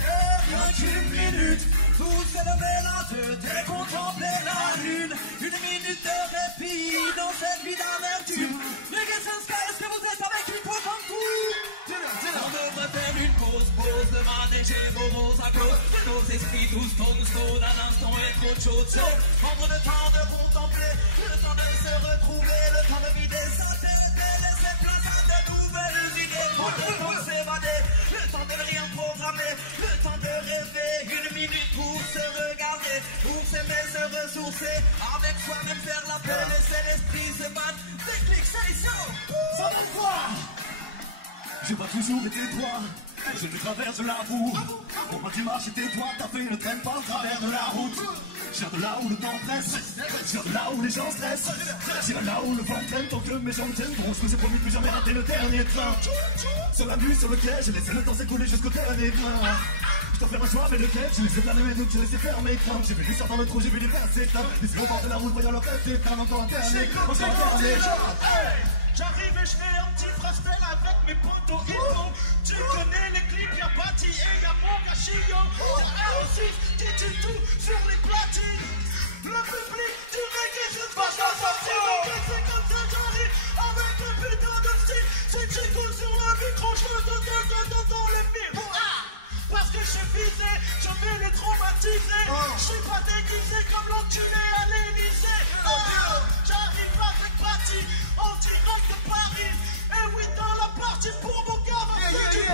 rien qu'une minute. Tous se lever la tête et contempler la lune. Une minute de répit dans cette vie d'amertume. Les Gessenska, est-ce que vous êtes avec une peau comme tout? On devrait faire une pause de manéger vos roses à cause de nos esprits tous stone, un instant et trop de choses. Prendre le temps de contempler, le temps de se retrouver, le temps de vider sa tête et laisser place à de nouvelles idées. Pour le temps de s'évader, le temps de rien programmer, le temps de rêver, une minute pour se regarder, pour s'aimer, se ressourcer, avec soi-même faire la paix, laisser l'esprit se battre. Déclic, say so! Ça va quoi? J'ai pas toujours été droit, je me traverse la boue. Pour moi tu marches et tes doigts, t'as fait le train pas au travers de la route. J'irai de là où le temps presse, j'irai de là où les gens stressent, j'irai là où le vent traîne tant que mes jambes tiennent bon. Je me suis promis de plus jamais rater le dernier train. Sur la bus, sur le quai, j'ai laissé le temps s'écouler jusqu'au dernier train. Je dois faire un choix, mais lequel? J'ai laissé planer mes doutes, j'ai laissé faire mes craintes. J'ai vu l'histoire dans le trou, j'ai vu les verres s'éteindre. Les yeux au bord de la route, voyant leur tête éteindre. Encore un dernier, encore un dernier. J'arrive et je fais un petit freestyle avec mes potos hip-hop. Tu connais les clips, y'a Bati et y'a mon Gachillo. R6, dit tout sur les platines. Le public du reggae, je ne passe pas sortir. C'est comme ça j'arrive avec le putain de style. C'est Chico sur le micro, je me donne dans les films. Parce que je suis visé, je vais les traumatiser. Je suis pas déguisé comme l'enculé à l'Élysée. J'arrive avec Bati, en direct de Paris. Et oui, dans la partie pour mon gars, ma fille.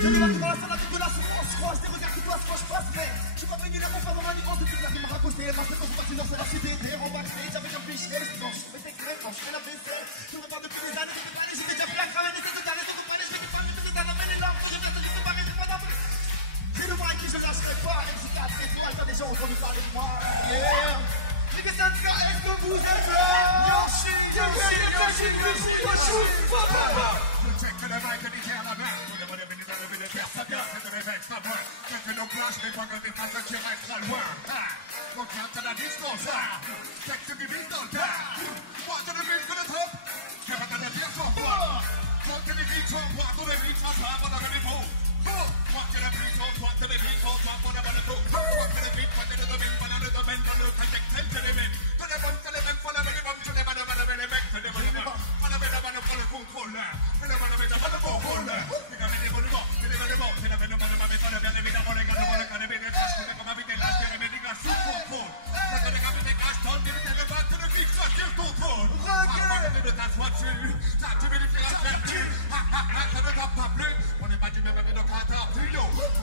Je me lâche dans la salade de la souffrance, croise des regards qui passent quand je passe. Mais je suis pas venu là pour faire mon manigance depuis que la vie m'a raconté. Ma séquence est partie dans la cité, des rangs backstage avec un fichier. Quand je fais des crêpes, quand je fais la vaisselle. Je me repars depuis des années, j'étais pas allé, j'étais déjà plein, cramé, j'étais de carré, j'étais pas allé, j'étais pas allé, j'étais pas allé, les larmes, j'étais pas allé, j'étais pas allé. C'est le mic qui je lâcherai pas, et c'est 4 étoiles, t'as déjà entendu parler de moi. Yeah. Les Gessenska, est-ce que vous êtes là? Yoshi, check to the mic and the camera back. Whatever the minute of the minute, yes, I got to the next number. Check to the flash, they want to be fast and check extra one. Walk out to the distance, check to the beat on time. Walk to the beat for the top. Come on to the dance floor. Walk to the beat, toi pour les vies, toi pour la vie pour. Toi que les vies, toi que les vies, toi pour la bonne tour. Toi que les vies, toi que le domaine, voilà le domaine, dans le trajectoire, que les mêmes. Que les bonnes, que les mêmes, pour le minimum, que les bonnes, les mecs, que les bonnes, pour le contrôle. Que les bonnes, pour le contrôle. Que les bonnes, évoluement, que les bonnes, que les bonnes, mais bien évidemment, les gars, que les bonnes, comme habiter la terre, mais les gars, sous contrôle. Que les gars, des caches, tant que les gars, que le fixe, ça tire ton trône. De ta voiture, ça tu vérifies la vertu. Ça ne va pas plus. On n'est pas du même avis de Qatar. Faut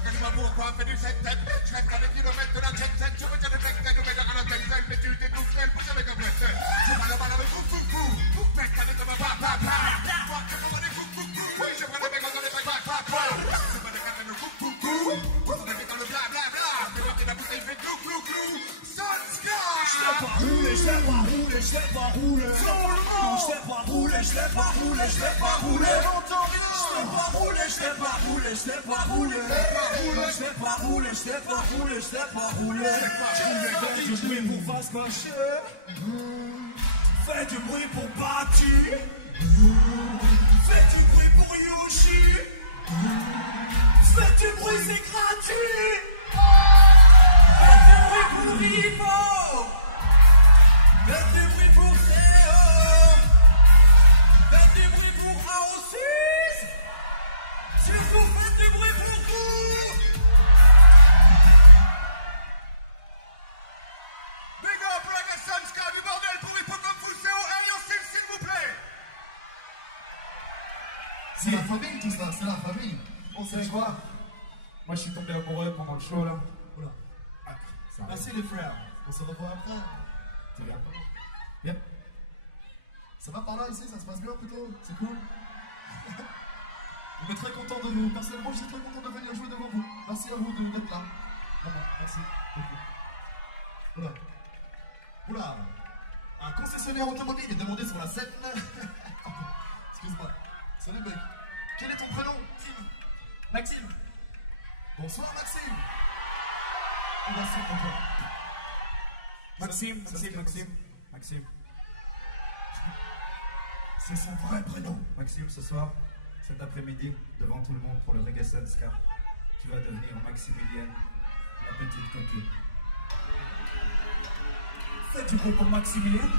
que je m'amour quoi, fais du secteur. Je reste à des kilomètres de la jet-set. Je veux dire le secteur, je vais dire à la tête, mais tu t'es tout seul, pousse avec un blessé. Je vais le mal avec fou. Reste avec comme un papa. Moi, je prends des coups. Oui, je prends des mecs dans les papa. Je prends des cartes de coups. On est dans le blablabla. C'est moi qui la bouteille fait clou. Sunsky. Je l'ai pas roulé, je l'ai pas roulé, je l'ai pas roulé. Je l'ai pas roulé, je l'ai pas roulé, je l'ai pas roulé. Je l'ai pas roulé, je l'ai pas roulé, je l'ai pas roulé. Je l'ai pas roulé, je l'ai pas roulé, je l'ai pas roulé. Fais du bruit pour Fast Caché. Fais du bruit pour Bati. Fais du bruit pour Yoshi. Fais du bruit, c'est gratuit. Fais du bruit pour Rivo. Faites du bruit pour Théo. Faites du bruit pour Aosis. Surtout faites du bruit pour vous. Big up like a Sunsky, du bordel pour hip-hop comme vous, c'est au Arion s'il vous plaît. C'est la famille tout ça, c'est la famille. On sait quoi? Moi, je suis tombé amoureux pendant le show là. Oula. Merci les frères. On se revoit après. Tu viens pas? Yep. Ça va par là ici, ça se passe bien plutôt? C'est cool. On est très content de vous. Personnellement, je suis très content de venir jouer devant vous. Merci à vous d'être là. Vraiment, merci beaucoup. Oula. Un concessionnaire automobile est demandé sur la scène. Excuse-moi. Salut mec. Quel est ton prénom? Maxime. Bonsoir Maxime. Merci pour toi. Maxime. C'est son vrai prénom. Maxime, ce soir, cet après-midi, devant tout le monde pour le Reggae Sunsky, tu vas devenir Maximilien, la petite coquille. Fais du bruit pour Maximilien.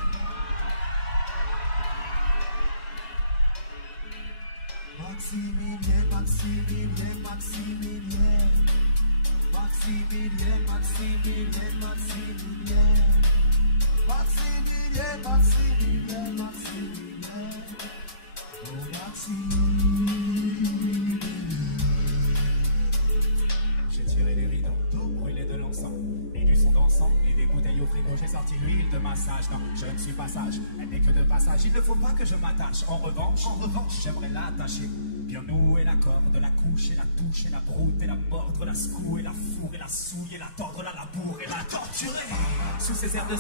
Maximilien. Oh Maximilien. J'ai tiré les rideaux, brûlé de l'encens, et du son d'encens, et des bouteilles au frigo. J'ai sorti l'huile de massage. Non, je ne suis pas sage, elle n'est que de passage. Il ne faut pas que je m'attache. En revanche, j'aimerais l'attacher. Bien nouer la corde, la couche et la touche et la broute et la mordre, la secouer, la fourre et la souille et la tordre, la labour et la torturer. Sous ses airs de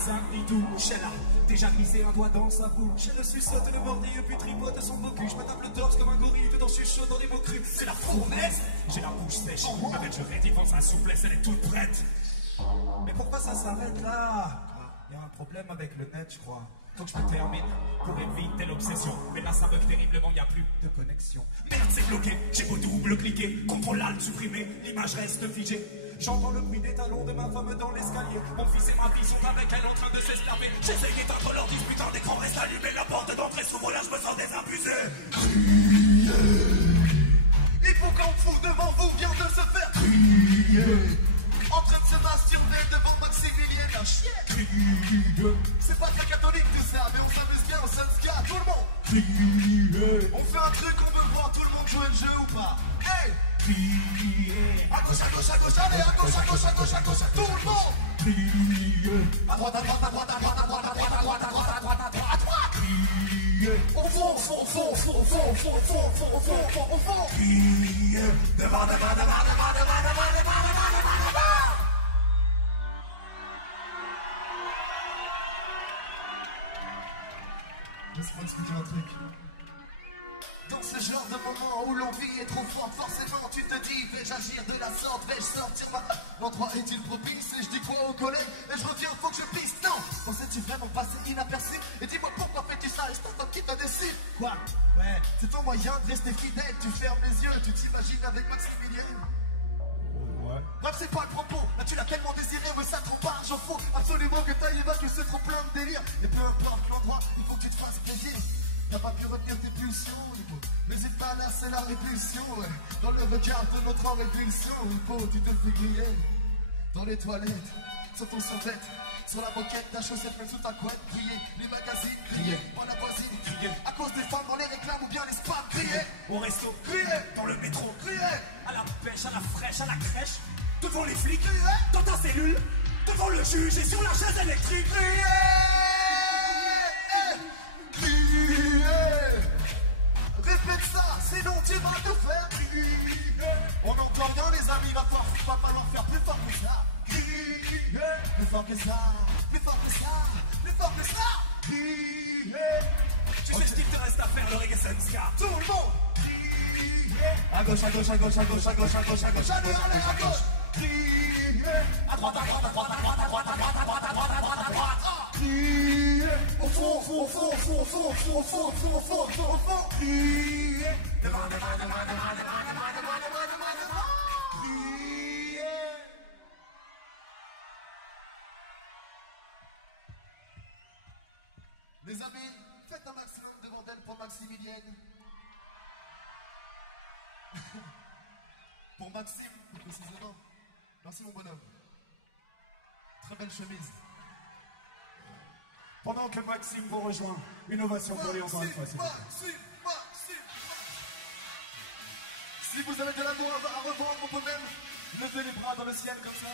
douche, elle a déjà glissé un doigt dans sa bouche. Elle suçote le mordille puis tripote son focus. Je me tape le torse comme un gorille tout en chuchotant des mots crus. C'est la fournaise, j'ai la bouche sèche. Ma belle je rédivance sa souplesse, elle est toute prête. Mais pourquoi ça s'arrête là? Il y a un problème avec le net, je crois. Faut que je me termine pour éviter l'obsession. Mais là ça bug terriblement, y a plus de connexion. Merde, c'est bloqué, j'ai beau double-cliquer, contrôle alt supprimer, l'image reste figée. J'entends le bruit des talons de ma femme dans l'escalier. Mon fils et ma fille sont avec elle en train de s'esclaver. J'essaye d'éteindre leur dispute, un écran reste allumé. La porte d'entrée s'ouvre, là je me sens désabusé. Il faut qu'un fou devant vous vient de se faire crier. En train de se masturber devant Maximilien, un chien. C'est pas très catholique tout ça, mais on s'amuse bien, on Sunsky, tout le monde. On fait un truc, on veut voir tout le monde jouer le jeu ou pas. Hey! À gauche, à gauche, à gauche, allez, à gauche, à gauche, à gauche, à gauche, tout le monde. À droite, à droite, à droite, à droite, à droite, à droite, à droite, à droite, à droite, à droite, à droite. Au fond, au fond, au fond, au fond, au fond, au fond, au fond, au fond, au fond, au fond, au fond. Devant, devant, devant, devant, devant, devant, devant, devant, devant, devant. Laisse-moi expliquer un truc. Dans ce genre de moment où l'envie est trop forte, forcément tu te dis, vais-je agir de la sorte, vais-je sortir ma... L'endroit est-il propice et je dis quoi aux collègues et je reviens, faut que je pisse. Non, pensais-tu vraiment passer inaperçu? Et dis-moi pourquoi fais-tu ça et je t'entends qui te décide. Quoi? Ouais, c'est ton moyen de rester fidèle. Tu fermes les yeux, tu t'imagines avec Maximilien. Ouais. Bref, c'est pas le propos. Là, tu l'as tellement désiré, mais ça trop pas, j'en fous. Absolument que t'ailles pas, que c'est trop plein de délire. Et peu importe l'endroit, il faut que tu te fasses plaisir. T'as pas pu retenir tes pulsions, n'hésite pas, là, c'est la répulsion. Dans le regard de notre répulsion, tu te fais griller. Dans les toilettes, sur ton survêt, sur la moquette, ta chaussette, même sous ta couette, crier. Les magazines, crier. Par la voisine, crier. À cause des femmes, on les réclame ou bien les spams, crier. Au resto, Crier. dans le métro, Crier. à la pêche, à la fraîche, à la crèche, devant les flics, Crier. dans ta cellule, devant le juge et sur la chaise électrique. Crier. Crier. Répète ça, sinon tu vas te faire crier. On n'entend rien les amis, va falloir faire plus fort que ça. Crier. Plus fort que ça, plus fort que ça, plus fort que ça. Crier. Tu sais ce qu'il te reste à faire, le reggae Senska. Tout le monde. Crier. À gauche, à gauche, à gauche, à gauche, à gauche, à gauche, à gauche, allez, allez, à gauche. Crier. À droite, à droite, à droite, à droite, à droite, à droite, à droite, à droite, à droite, à droite. Crier. Au fond, au fond, au fond, au fond, au fond, au fond, au fond, au fond, au fond, au fond, au fond. Crier. Devant, devant, devant, devant, devant, devant, devant, devant, devant. Crier. Les amis, faites un maximum de bordel pour Maximilienne. Pour Maxime, plus précisément. Merci mon bonhomme. Très belle chemise. Pendant que Maxime vous rejoint, une ovation pour lui encore une fois. Maxime. Si vous avez de l'amour à revendre, on peut même lever les bras dans le ciel comme ça.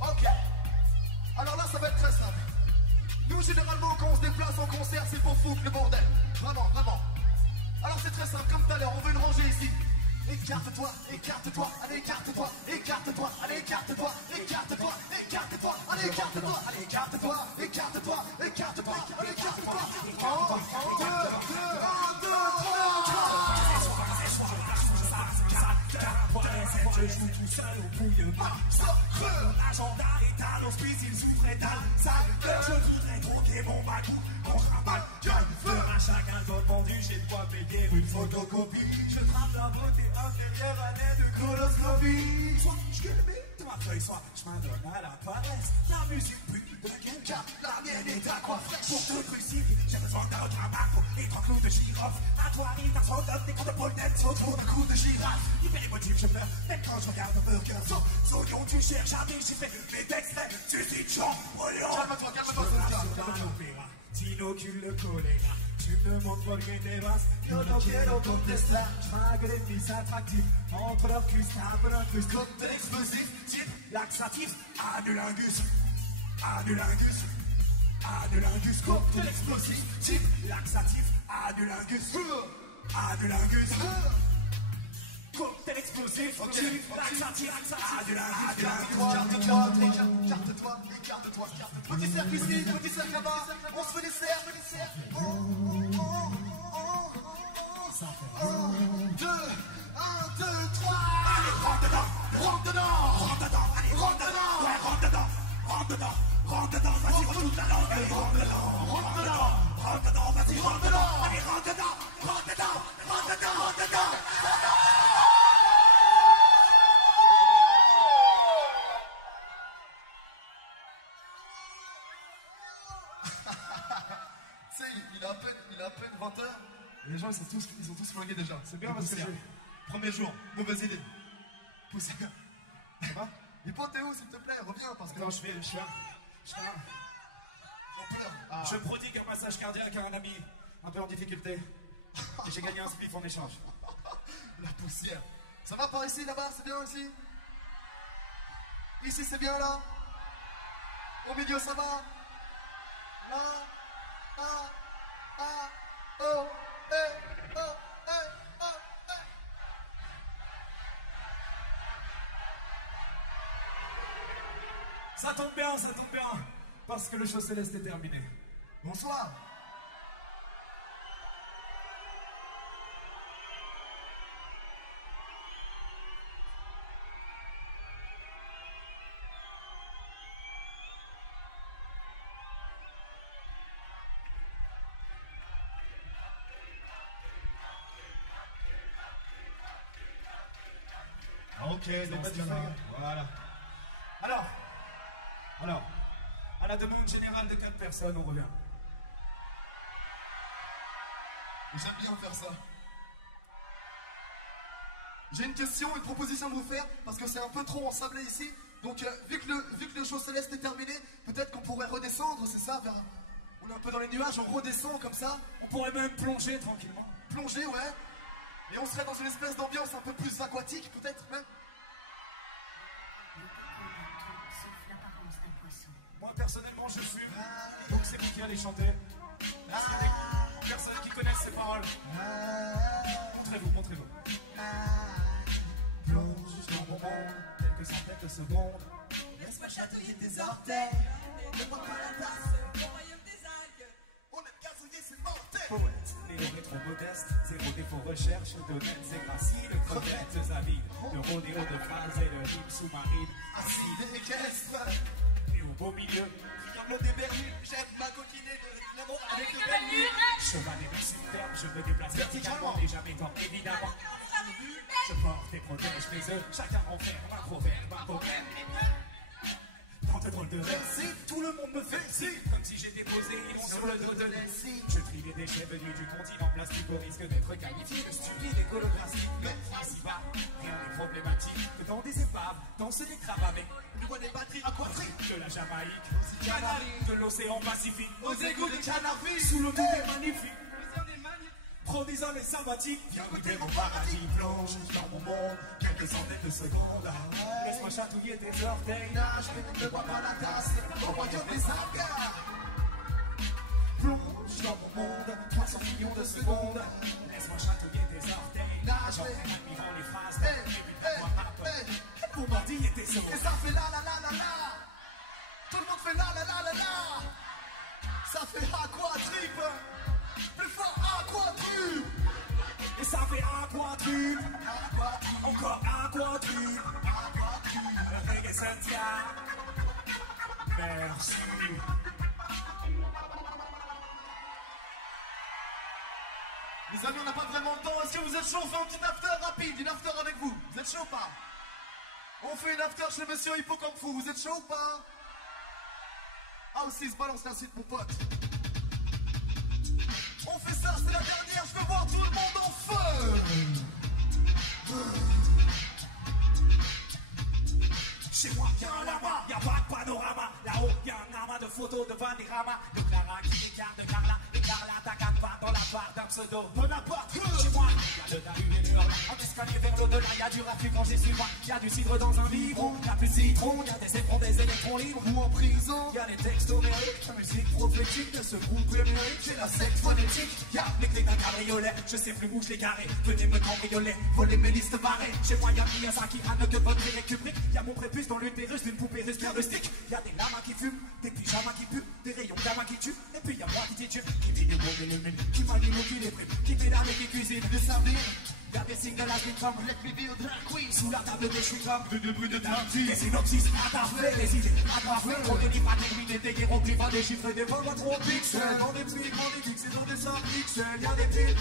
Ok. Alors là, ça va être très simple. Nous, généralement, quand on se déplace en concert, c'est pour foutre le bordel. Vraiment, vraiment. Alors c'est très simple, comme tout à l'heure, on veut une rangée ici. Écarte-toi, écarte-toi, allez écarte-toi, écarte-toi, allez écarte-toi, écarte-toi, écarte-toi, allez écarte-toi, allez écarte-toi, écarte-toi, écarte-toi, allez écarte-toi. Un, deux, trois. Je joue tout seul au bout de ma Mon agenda est à l'hospice, il souffrait d'Alzheimer. Je voudrais troquer mon bagou contre un bac. Faire à chacun d'autre vendu, j'ai de quoi payer une photocopie. Je trame la beauté inférieure année de coloscopie. Soit je gueule de ma feuille, soit je m'adonne à la paresse. La musique pue de quelqu'un, la mienne est à quoi fraîche. Pour te crucifier, j'ai besoin d'un autre marteau et trois clous de girofle. À toi, il t'a son des coups de polnette autour d'un coup de girafe. Hyper émotif, je pleure, même quand je regarde un burger. Soyons, tu cherches à déchiffrer mes textes, tu dis champion. Calme-toi, calme-toi, T'inocule le choléra. Tu me montres por qué te vas. Yo no quiero contestar. Malgré mes attractifs. Entre leurs cuisses, tape un plus. Cocktail explosif, type Laxatif, anulingus. Anulingus. Anulingus, cocktail explosif. Type laxatif, anulingus. Anulingus. Cocktail explosif, type laxatif, anulingus. Écarte-toi. Petit cercle ici, petit cercle là-bas. On se fait des cercles. 1, 2, 3. Allez, rentre dedans, allez, rentre dedans, ouais, rentre dedans, vas-y, retourne la langue, allez, rentre dedans, vas-y, rentre dedans, allez, rentre dedans. Tu sais, il a à peine 20h. Les gens, ils ont tous flingué déjà. C'est bien parce que premier jour, mauvaise idée. Poussez. Ça va? Et Panthéo, s'il te plaît, reviens parce que. Attends, je fais J'en pleure. Je prodigue un massage cardiaque à un ami un peu en difficulté. Et j'ai gagné un spliff en échange. La poussière. Ça va par ici, là-bas, c'est bien ici? Ici, c'est bien là? Au milieu, ça va? Là? Oh, eh, oh, eh. Ça tombe bien, parce que le show céleste est terminé. Bonsoir. Ok, les bas du feu. Voilà. Alors, à la demande générale de 4 personnes, on revient. J'aime bien faire ça. J'ai une question, une proposition de vous faire, parce que c'est un peu trop ensablé ici. Donc, vu que le show céleste est terminé, peut-être qu'on pourrait redescendre, c'est ça, on est un peu dans les nuages, on redescend comme ça. On pourrait même plonger tranquillement. Plonger, ouais. Et on serait dans une espèce d'ambiance un peu plus aquatique, peut-être même. Sauf l'apparence d'un poisson. Moi, personnellement, je fume. Donc, c'est vous qui allez chanter. Est-ce qu'il y a des personnes qui connaissent ces paroles? Montrez-vous. Plonge dans mon monde, quelques centaines de secondes. Laisse-moi chatouiller tes orteils. Ne bois pas la tasse. Au royaume des algues. On aime gazouiller, c'est mortel. Poète, les trop modeste, zéro défaut recherche, d'honnêtes et graciles, crevettes avides, de rodéo de phrases et de rimes sous-marines, Acide et équestre. et au beau milieu, Regarde des berlus. J'aime ma coquinée de l'amour avec le belle berlu. cheval et superbe, je me déplace verticalement et jamais tant évidemment. Je porte et protège mes œufs, chacun renferme un proverbe, un poème. Dans de drôles de récits, tout le monde me fait si, comme si j'étais posé sur le dos de Leslie. Je trie les déchets venus du continent plastique au risque d'être qualifié de stupide écolographique. Mais ici-bas, rien n'est problématique. Que dans des épaves, dansent des crabes avec On voit des batteries aquatriques. de la Jamaïque, de l'océan Pacifique, Aux égouts des Canaries. sous le monde est magnifique. Produisant les sympathiques, viens goûter mon paradis, plonge dans mon monde, quelques centaines de secondes. Laisse-moi chatouiller tes orteils, Nage, mais ne bois pas la tasse. Au royaume des algues. plonge dans mon monde, 300 millions de secondes. Laisse-moi chatouiller tes orteils, Nage, j'en admirant les phrases Hey, d'un début de hey, voix rap. hey. Pour mordiller tes os. Et ça fait la la la la la. Tout le monde fait la la la la la. Ça fait aquatrip. Plus fort aquatrip. Et ça fait aquatrip, encore aquatrip, reggae Santia. Merci. Les amis, on n'a pas vraiment le temps. Est-ce que vous êtes chaud? On fait un petit after rapide, une after avec vous. Vous êtes chaud ou pas? On fait une after chez Monsieur Hippo comme fou. Vous êtes chaud ou pas? Ah aussi, se balance la suite, mon pote. On fait ça, c'est la dernière. Je veux voir tout le monde en feu. Chez moi, y'a un lama, y'a pas de panorama. Là-haut, y'a un amas de photos de Vanirama. De Clara qui écarte de Carla. Et Carla t'accade pas dans la part d'un pseudo. Bonaparte. Chez moi, y'a le Daru et le Hurla. En escalier vers l'au-delà, y'a du rafut quand j'ai su moi. Y'a du cidre dans un biberon. Y'a plus de citron, y'a des éperons, des électrons libres. Ou en prison. Y'a les textes homériques, la musique prophétique de ce groupe numérique. J'ai la secte phonétique. Y'a les clés d'un cabriolet, je sais plus où je les carré. Venez me cambrioler, voler mes listes barrées. Chez moi, y'a Miyazaki, Anne de bonne récubrique. Y'a mon prépuce dans l'utérus d'une poupée russe bien rustique. Y'a des lamas qui fument, des pyjamas qui puent, des rayons d'amas qui tuent. Et puis y'a moi qui titube, qui vit du bon et le même, qui m'anime ou qui les prime, qui pédale et qui cuisine. De servir. Y'a des singles à comme Let me be a drag queen. sous la table des chewing-gums. De bruit de tartine. Des synopsis agravés, des idées aggravées. On ne lit pas terminé, des hiéroglyphes, des chiffres et des vols à 3 pixels. Dans des pics, dans des pixels, dans des 5 pixels. Y'a des piles,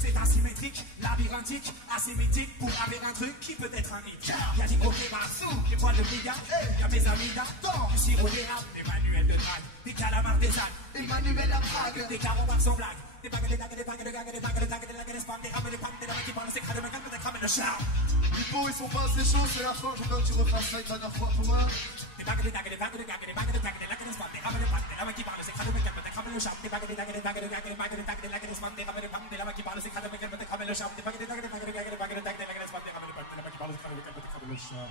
c'est asymétrique, labyrinthique, asymétrique pour avoir un truc qui peut être un hit. Y'a des gros sous des poils de billard, y'a mes amis d'Artan, du sirop d'érable, des manuels de drague, des calamars des algues, Emmanuel la Prague. des carottes sans blague. Des bagues, des dagues, des bagues, des gagues, des bagues, des dagues, des lagues, des spams, des rames, des pommes, des lames qui parlent, des crânes, des calmes, des crames, le char. Hippo, ils sont pas assez chauds, c'est la fin. Je veux que tu refasses ça une dernière fois pour moi. Des bagues, des dagues, des bagues, des gagues, des bagues, des dagues, des lagues, des spams, des rames, des pommes, des lames qui parlent, des crânes, des calmes, des crames, le char. Des bagues, des dagues, des bagues, des gagues, des bagues, des dagues, des lagues, des spams, des rames, des pommes, des lames qui parlent, des crânes, des calmes, des crames, le char. Des bagues, des dagues, des bagues, des gagues, des bagues, des dagues, des lagues, des spams, des rames, des pommes, des lames qui parlent, des crânes, des calmes, des crames, le char.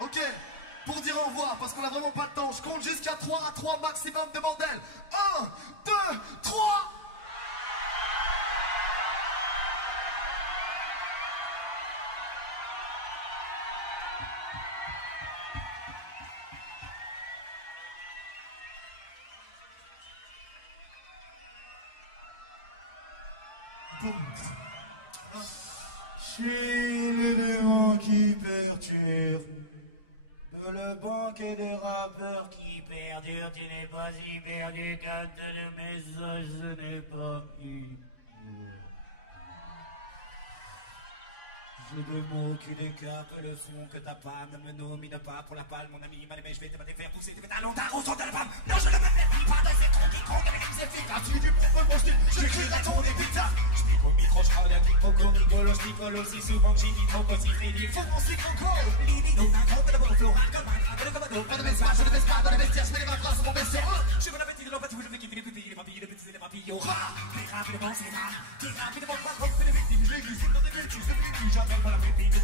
Ok, pour dire au revoir, parce qu'on a vraiment pas de temps, je compte jusqu'à 3 à 3 maximum de bordel. 1, 2, 3. Je suis l'élément qui perturbe de le banquet des rappeurs qui perdurent. Tu n'es pas si perdu qu'un de mes messages, ce n'est pas J'ai deux mots qui décapent le fond que ta panne ne me nomine pas pour la balle, mon ami mal aimé, je vais te faire pousser tes pétalons, ta rose de la panne. Non, je ne me permets pas de ces troncs qui comptent avec les efficaces. Tu dis pour mon style, j'écrirai ton épitaphe. Je pique au micro, je râle un quiproquo, rigolo, je picole aussi souvent que j'y dis trop aussi crédible. Faut mon cycloco, libido, d'un gros de bon floral comme un train de commando. Pas de baisse pas, je ne baisse pas dans les vestiaires, je mets les mains sur mon baisse sur eux. Je veux la bêtise de l'empathie, je veux kiffer les pupilles, les papilles, les petits et les papilles au rat. Les rapidement, c'est rare, qui rapidement pas trop, fait les victimes, je les glisse dans des bêtises, je les j'appelle pas la pépite.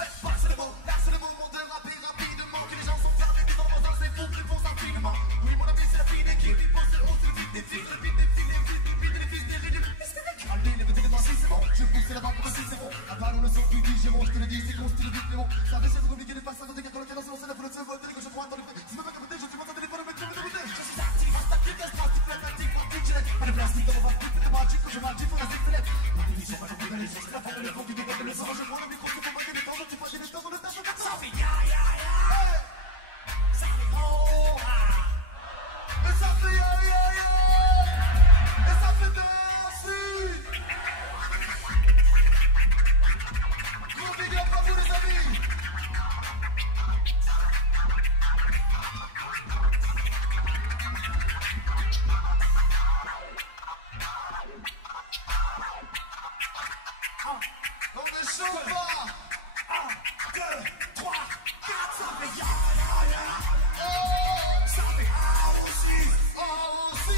Faites passer le mot, c'est le moment de rapper rapidement. Que les gens sont fermés, mais dans un c'est fou qu'ils font infiniment. Oui, mon ami, c'est la fille d'équipe, il faut se aussi vite des filles, vite des filles, les fils des rides. Est-ce que les crânes, les petits démons, c'est bon. Je pousse la barre pour aussi, c'est bon. À part nous le son plus dit, j'ai mon, je te le dis, c'est qu'on style vite, mais bon. Ça fait c'est compliqué de passer à côté, quand le canon c'est la foule de se voter, que je crois dans le fait. Si me fais capoter, je suis pas en téléphone, mais tu me dégoûter. Je suis actif, statique, statique, statique, pratique, je n'ai pas de plastique, on va plus de magique, je m'agis pour la secte. Ils sont pas compris dans les choses, la forme, le fond du débat, le sang, je prends le micro, tu peux pas gagner le temps, tu passes le temps, le temps, ça fait ya ya ya. Ça fait oh ah. Et ça fait ya ya ya. Et ça fait merci. Gros big up à vous les amis. On est chaud pas. 1, 2, 3, 4, ça fait ya ya ya. Oh, ça fait ah aussi.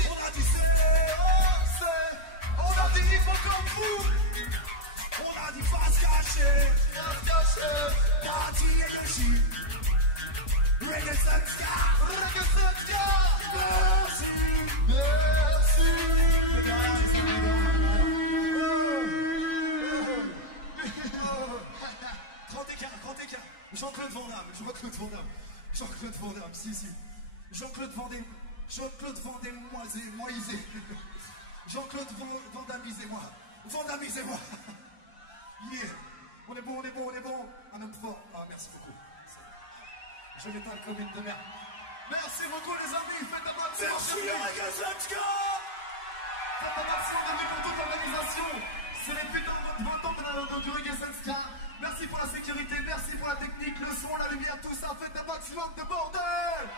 On a dit c'est. On a dit il faut comme vous. On a dit face cachée. Party et Yoshi. Reggae Sunska. Merci. Grand écart. Jean-Claude Van Damme. Jean-Claude Van Damme, si. Jean-Claude Vandamisez-moi. Jean-Claude Vandamisez-moi. Vandamisez-moi. Yeah. On est bon. Un homme fort. Ah, merci beaucoup. Je m'étale comme une de merde. Merci beaucoup, les amis. Faites un maximum. Merci, Reggae Sunska. Faites un maximum de pour toute l'organisation. C'est les putains de 20 ans de Reggae Sunska. Merci pour la sécurité, merci pour la technique, le son, la lumière, tout ça. Faites un maximum de bordel.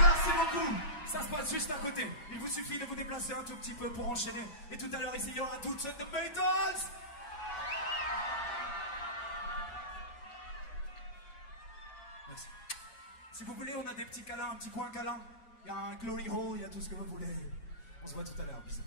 Merci beaucoup. Ça se passe juste à côté. Il vous suffit de vous déplacer un tout petit peu pour enchaîner. Et tout à l'heure, ici, il y aura toute cette de Beatles. Merci. Si vous voulez, on a des petits câlins, un petit coin câlin. Il y a un glory hole, il y a tout ce que vous voulez. On se voit tout à l'heure. Bisous.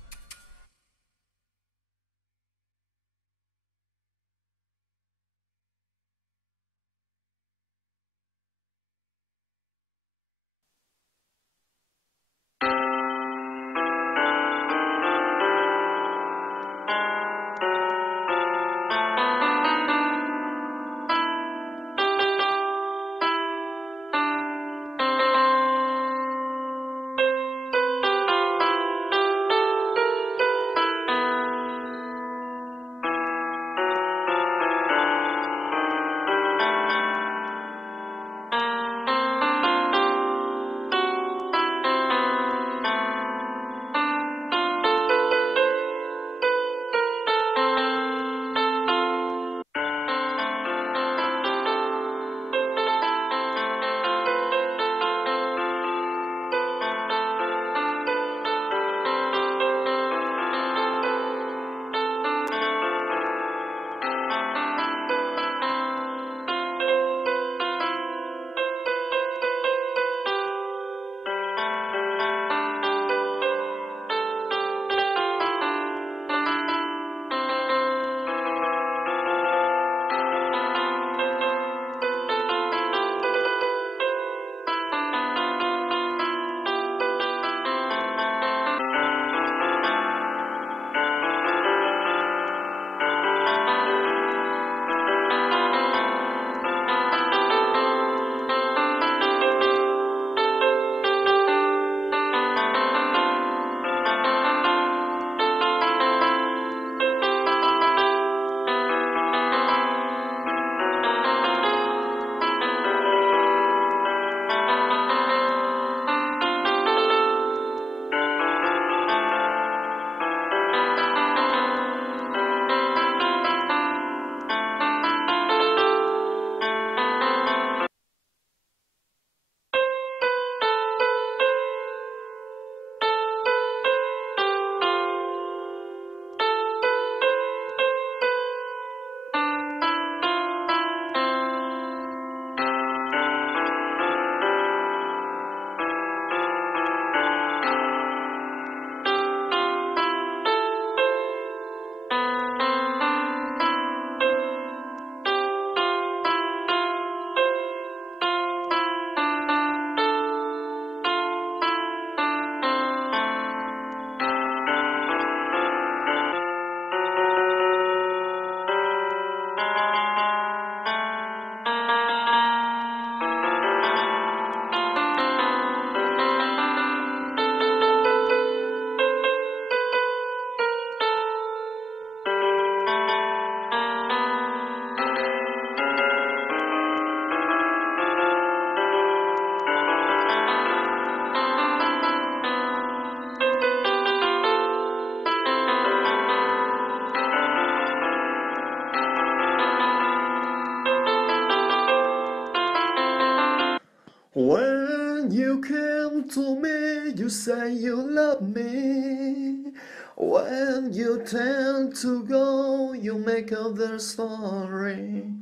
When you came to me, you say you love me. When you tend to go, you make up their story.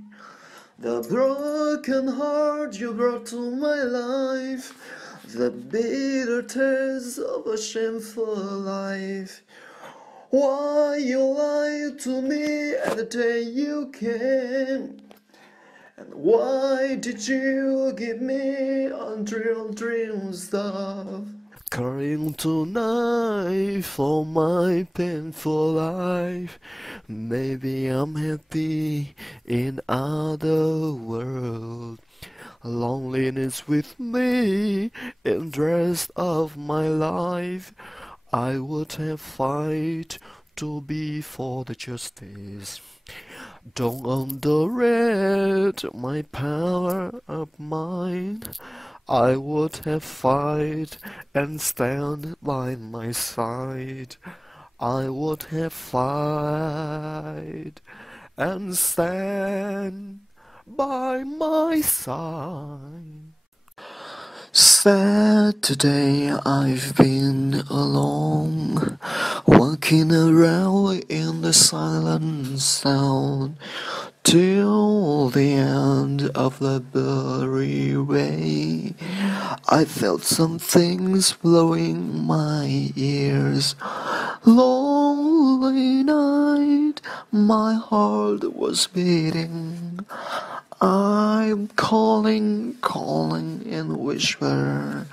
The broken heart you brought to my life, the bitter taste of a shameful life. Why you lied to me at the day you came? And why did you give me unreal dream stuff? Crying tonight for my painful life. Maybe I'm happy in other world. Loneliness with me in the rest of my life. I would have fight to be for the justice. Don't underrate my power of mind. I would have fight and stand by my side. I would have fight and stand by my side. Saturday I've been alone, walking around in the silent sound, till the end of the blurry way. I felt some things blowing my ears. Lonely night, my heart was beating. I'm calling in whisper.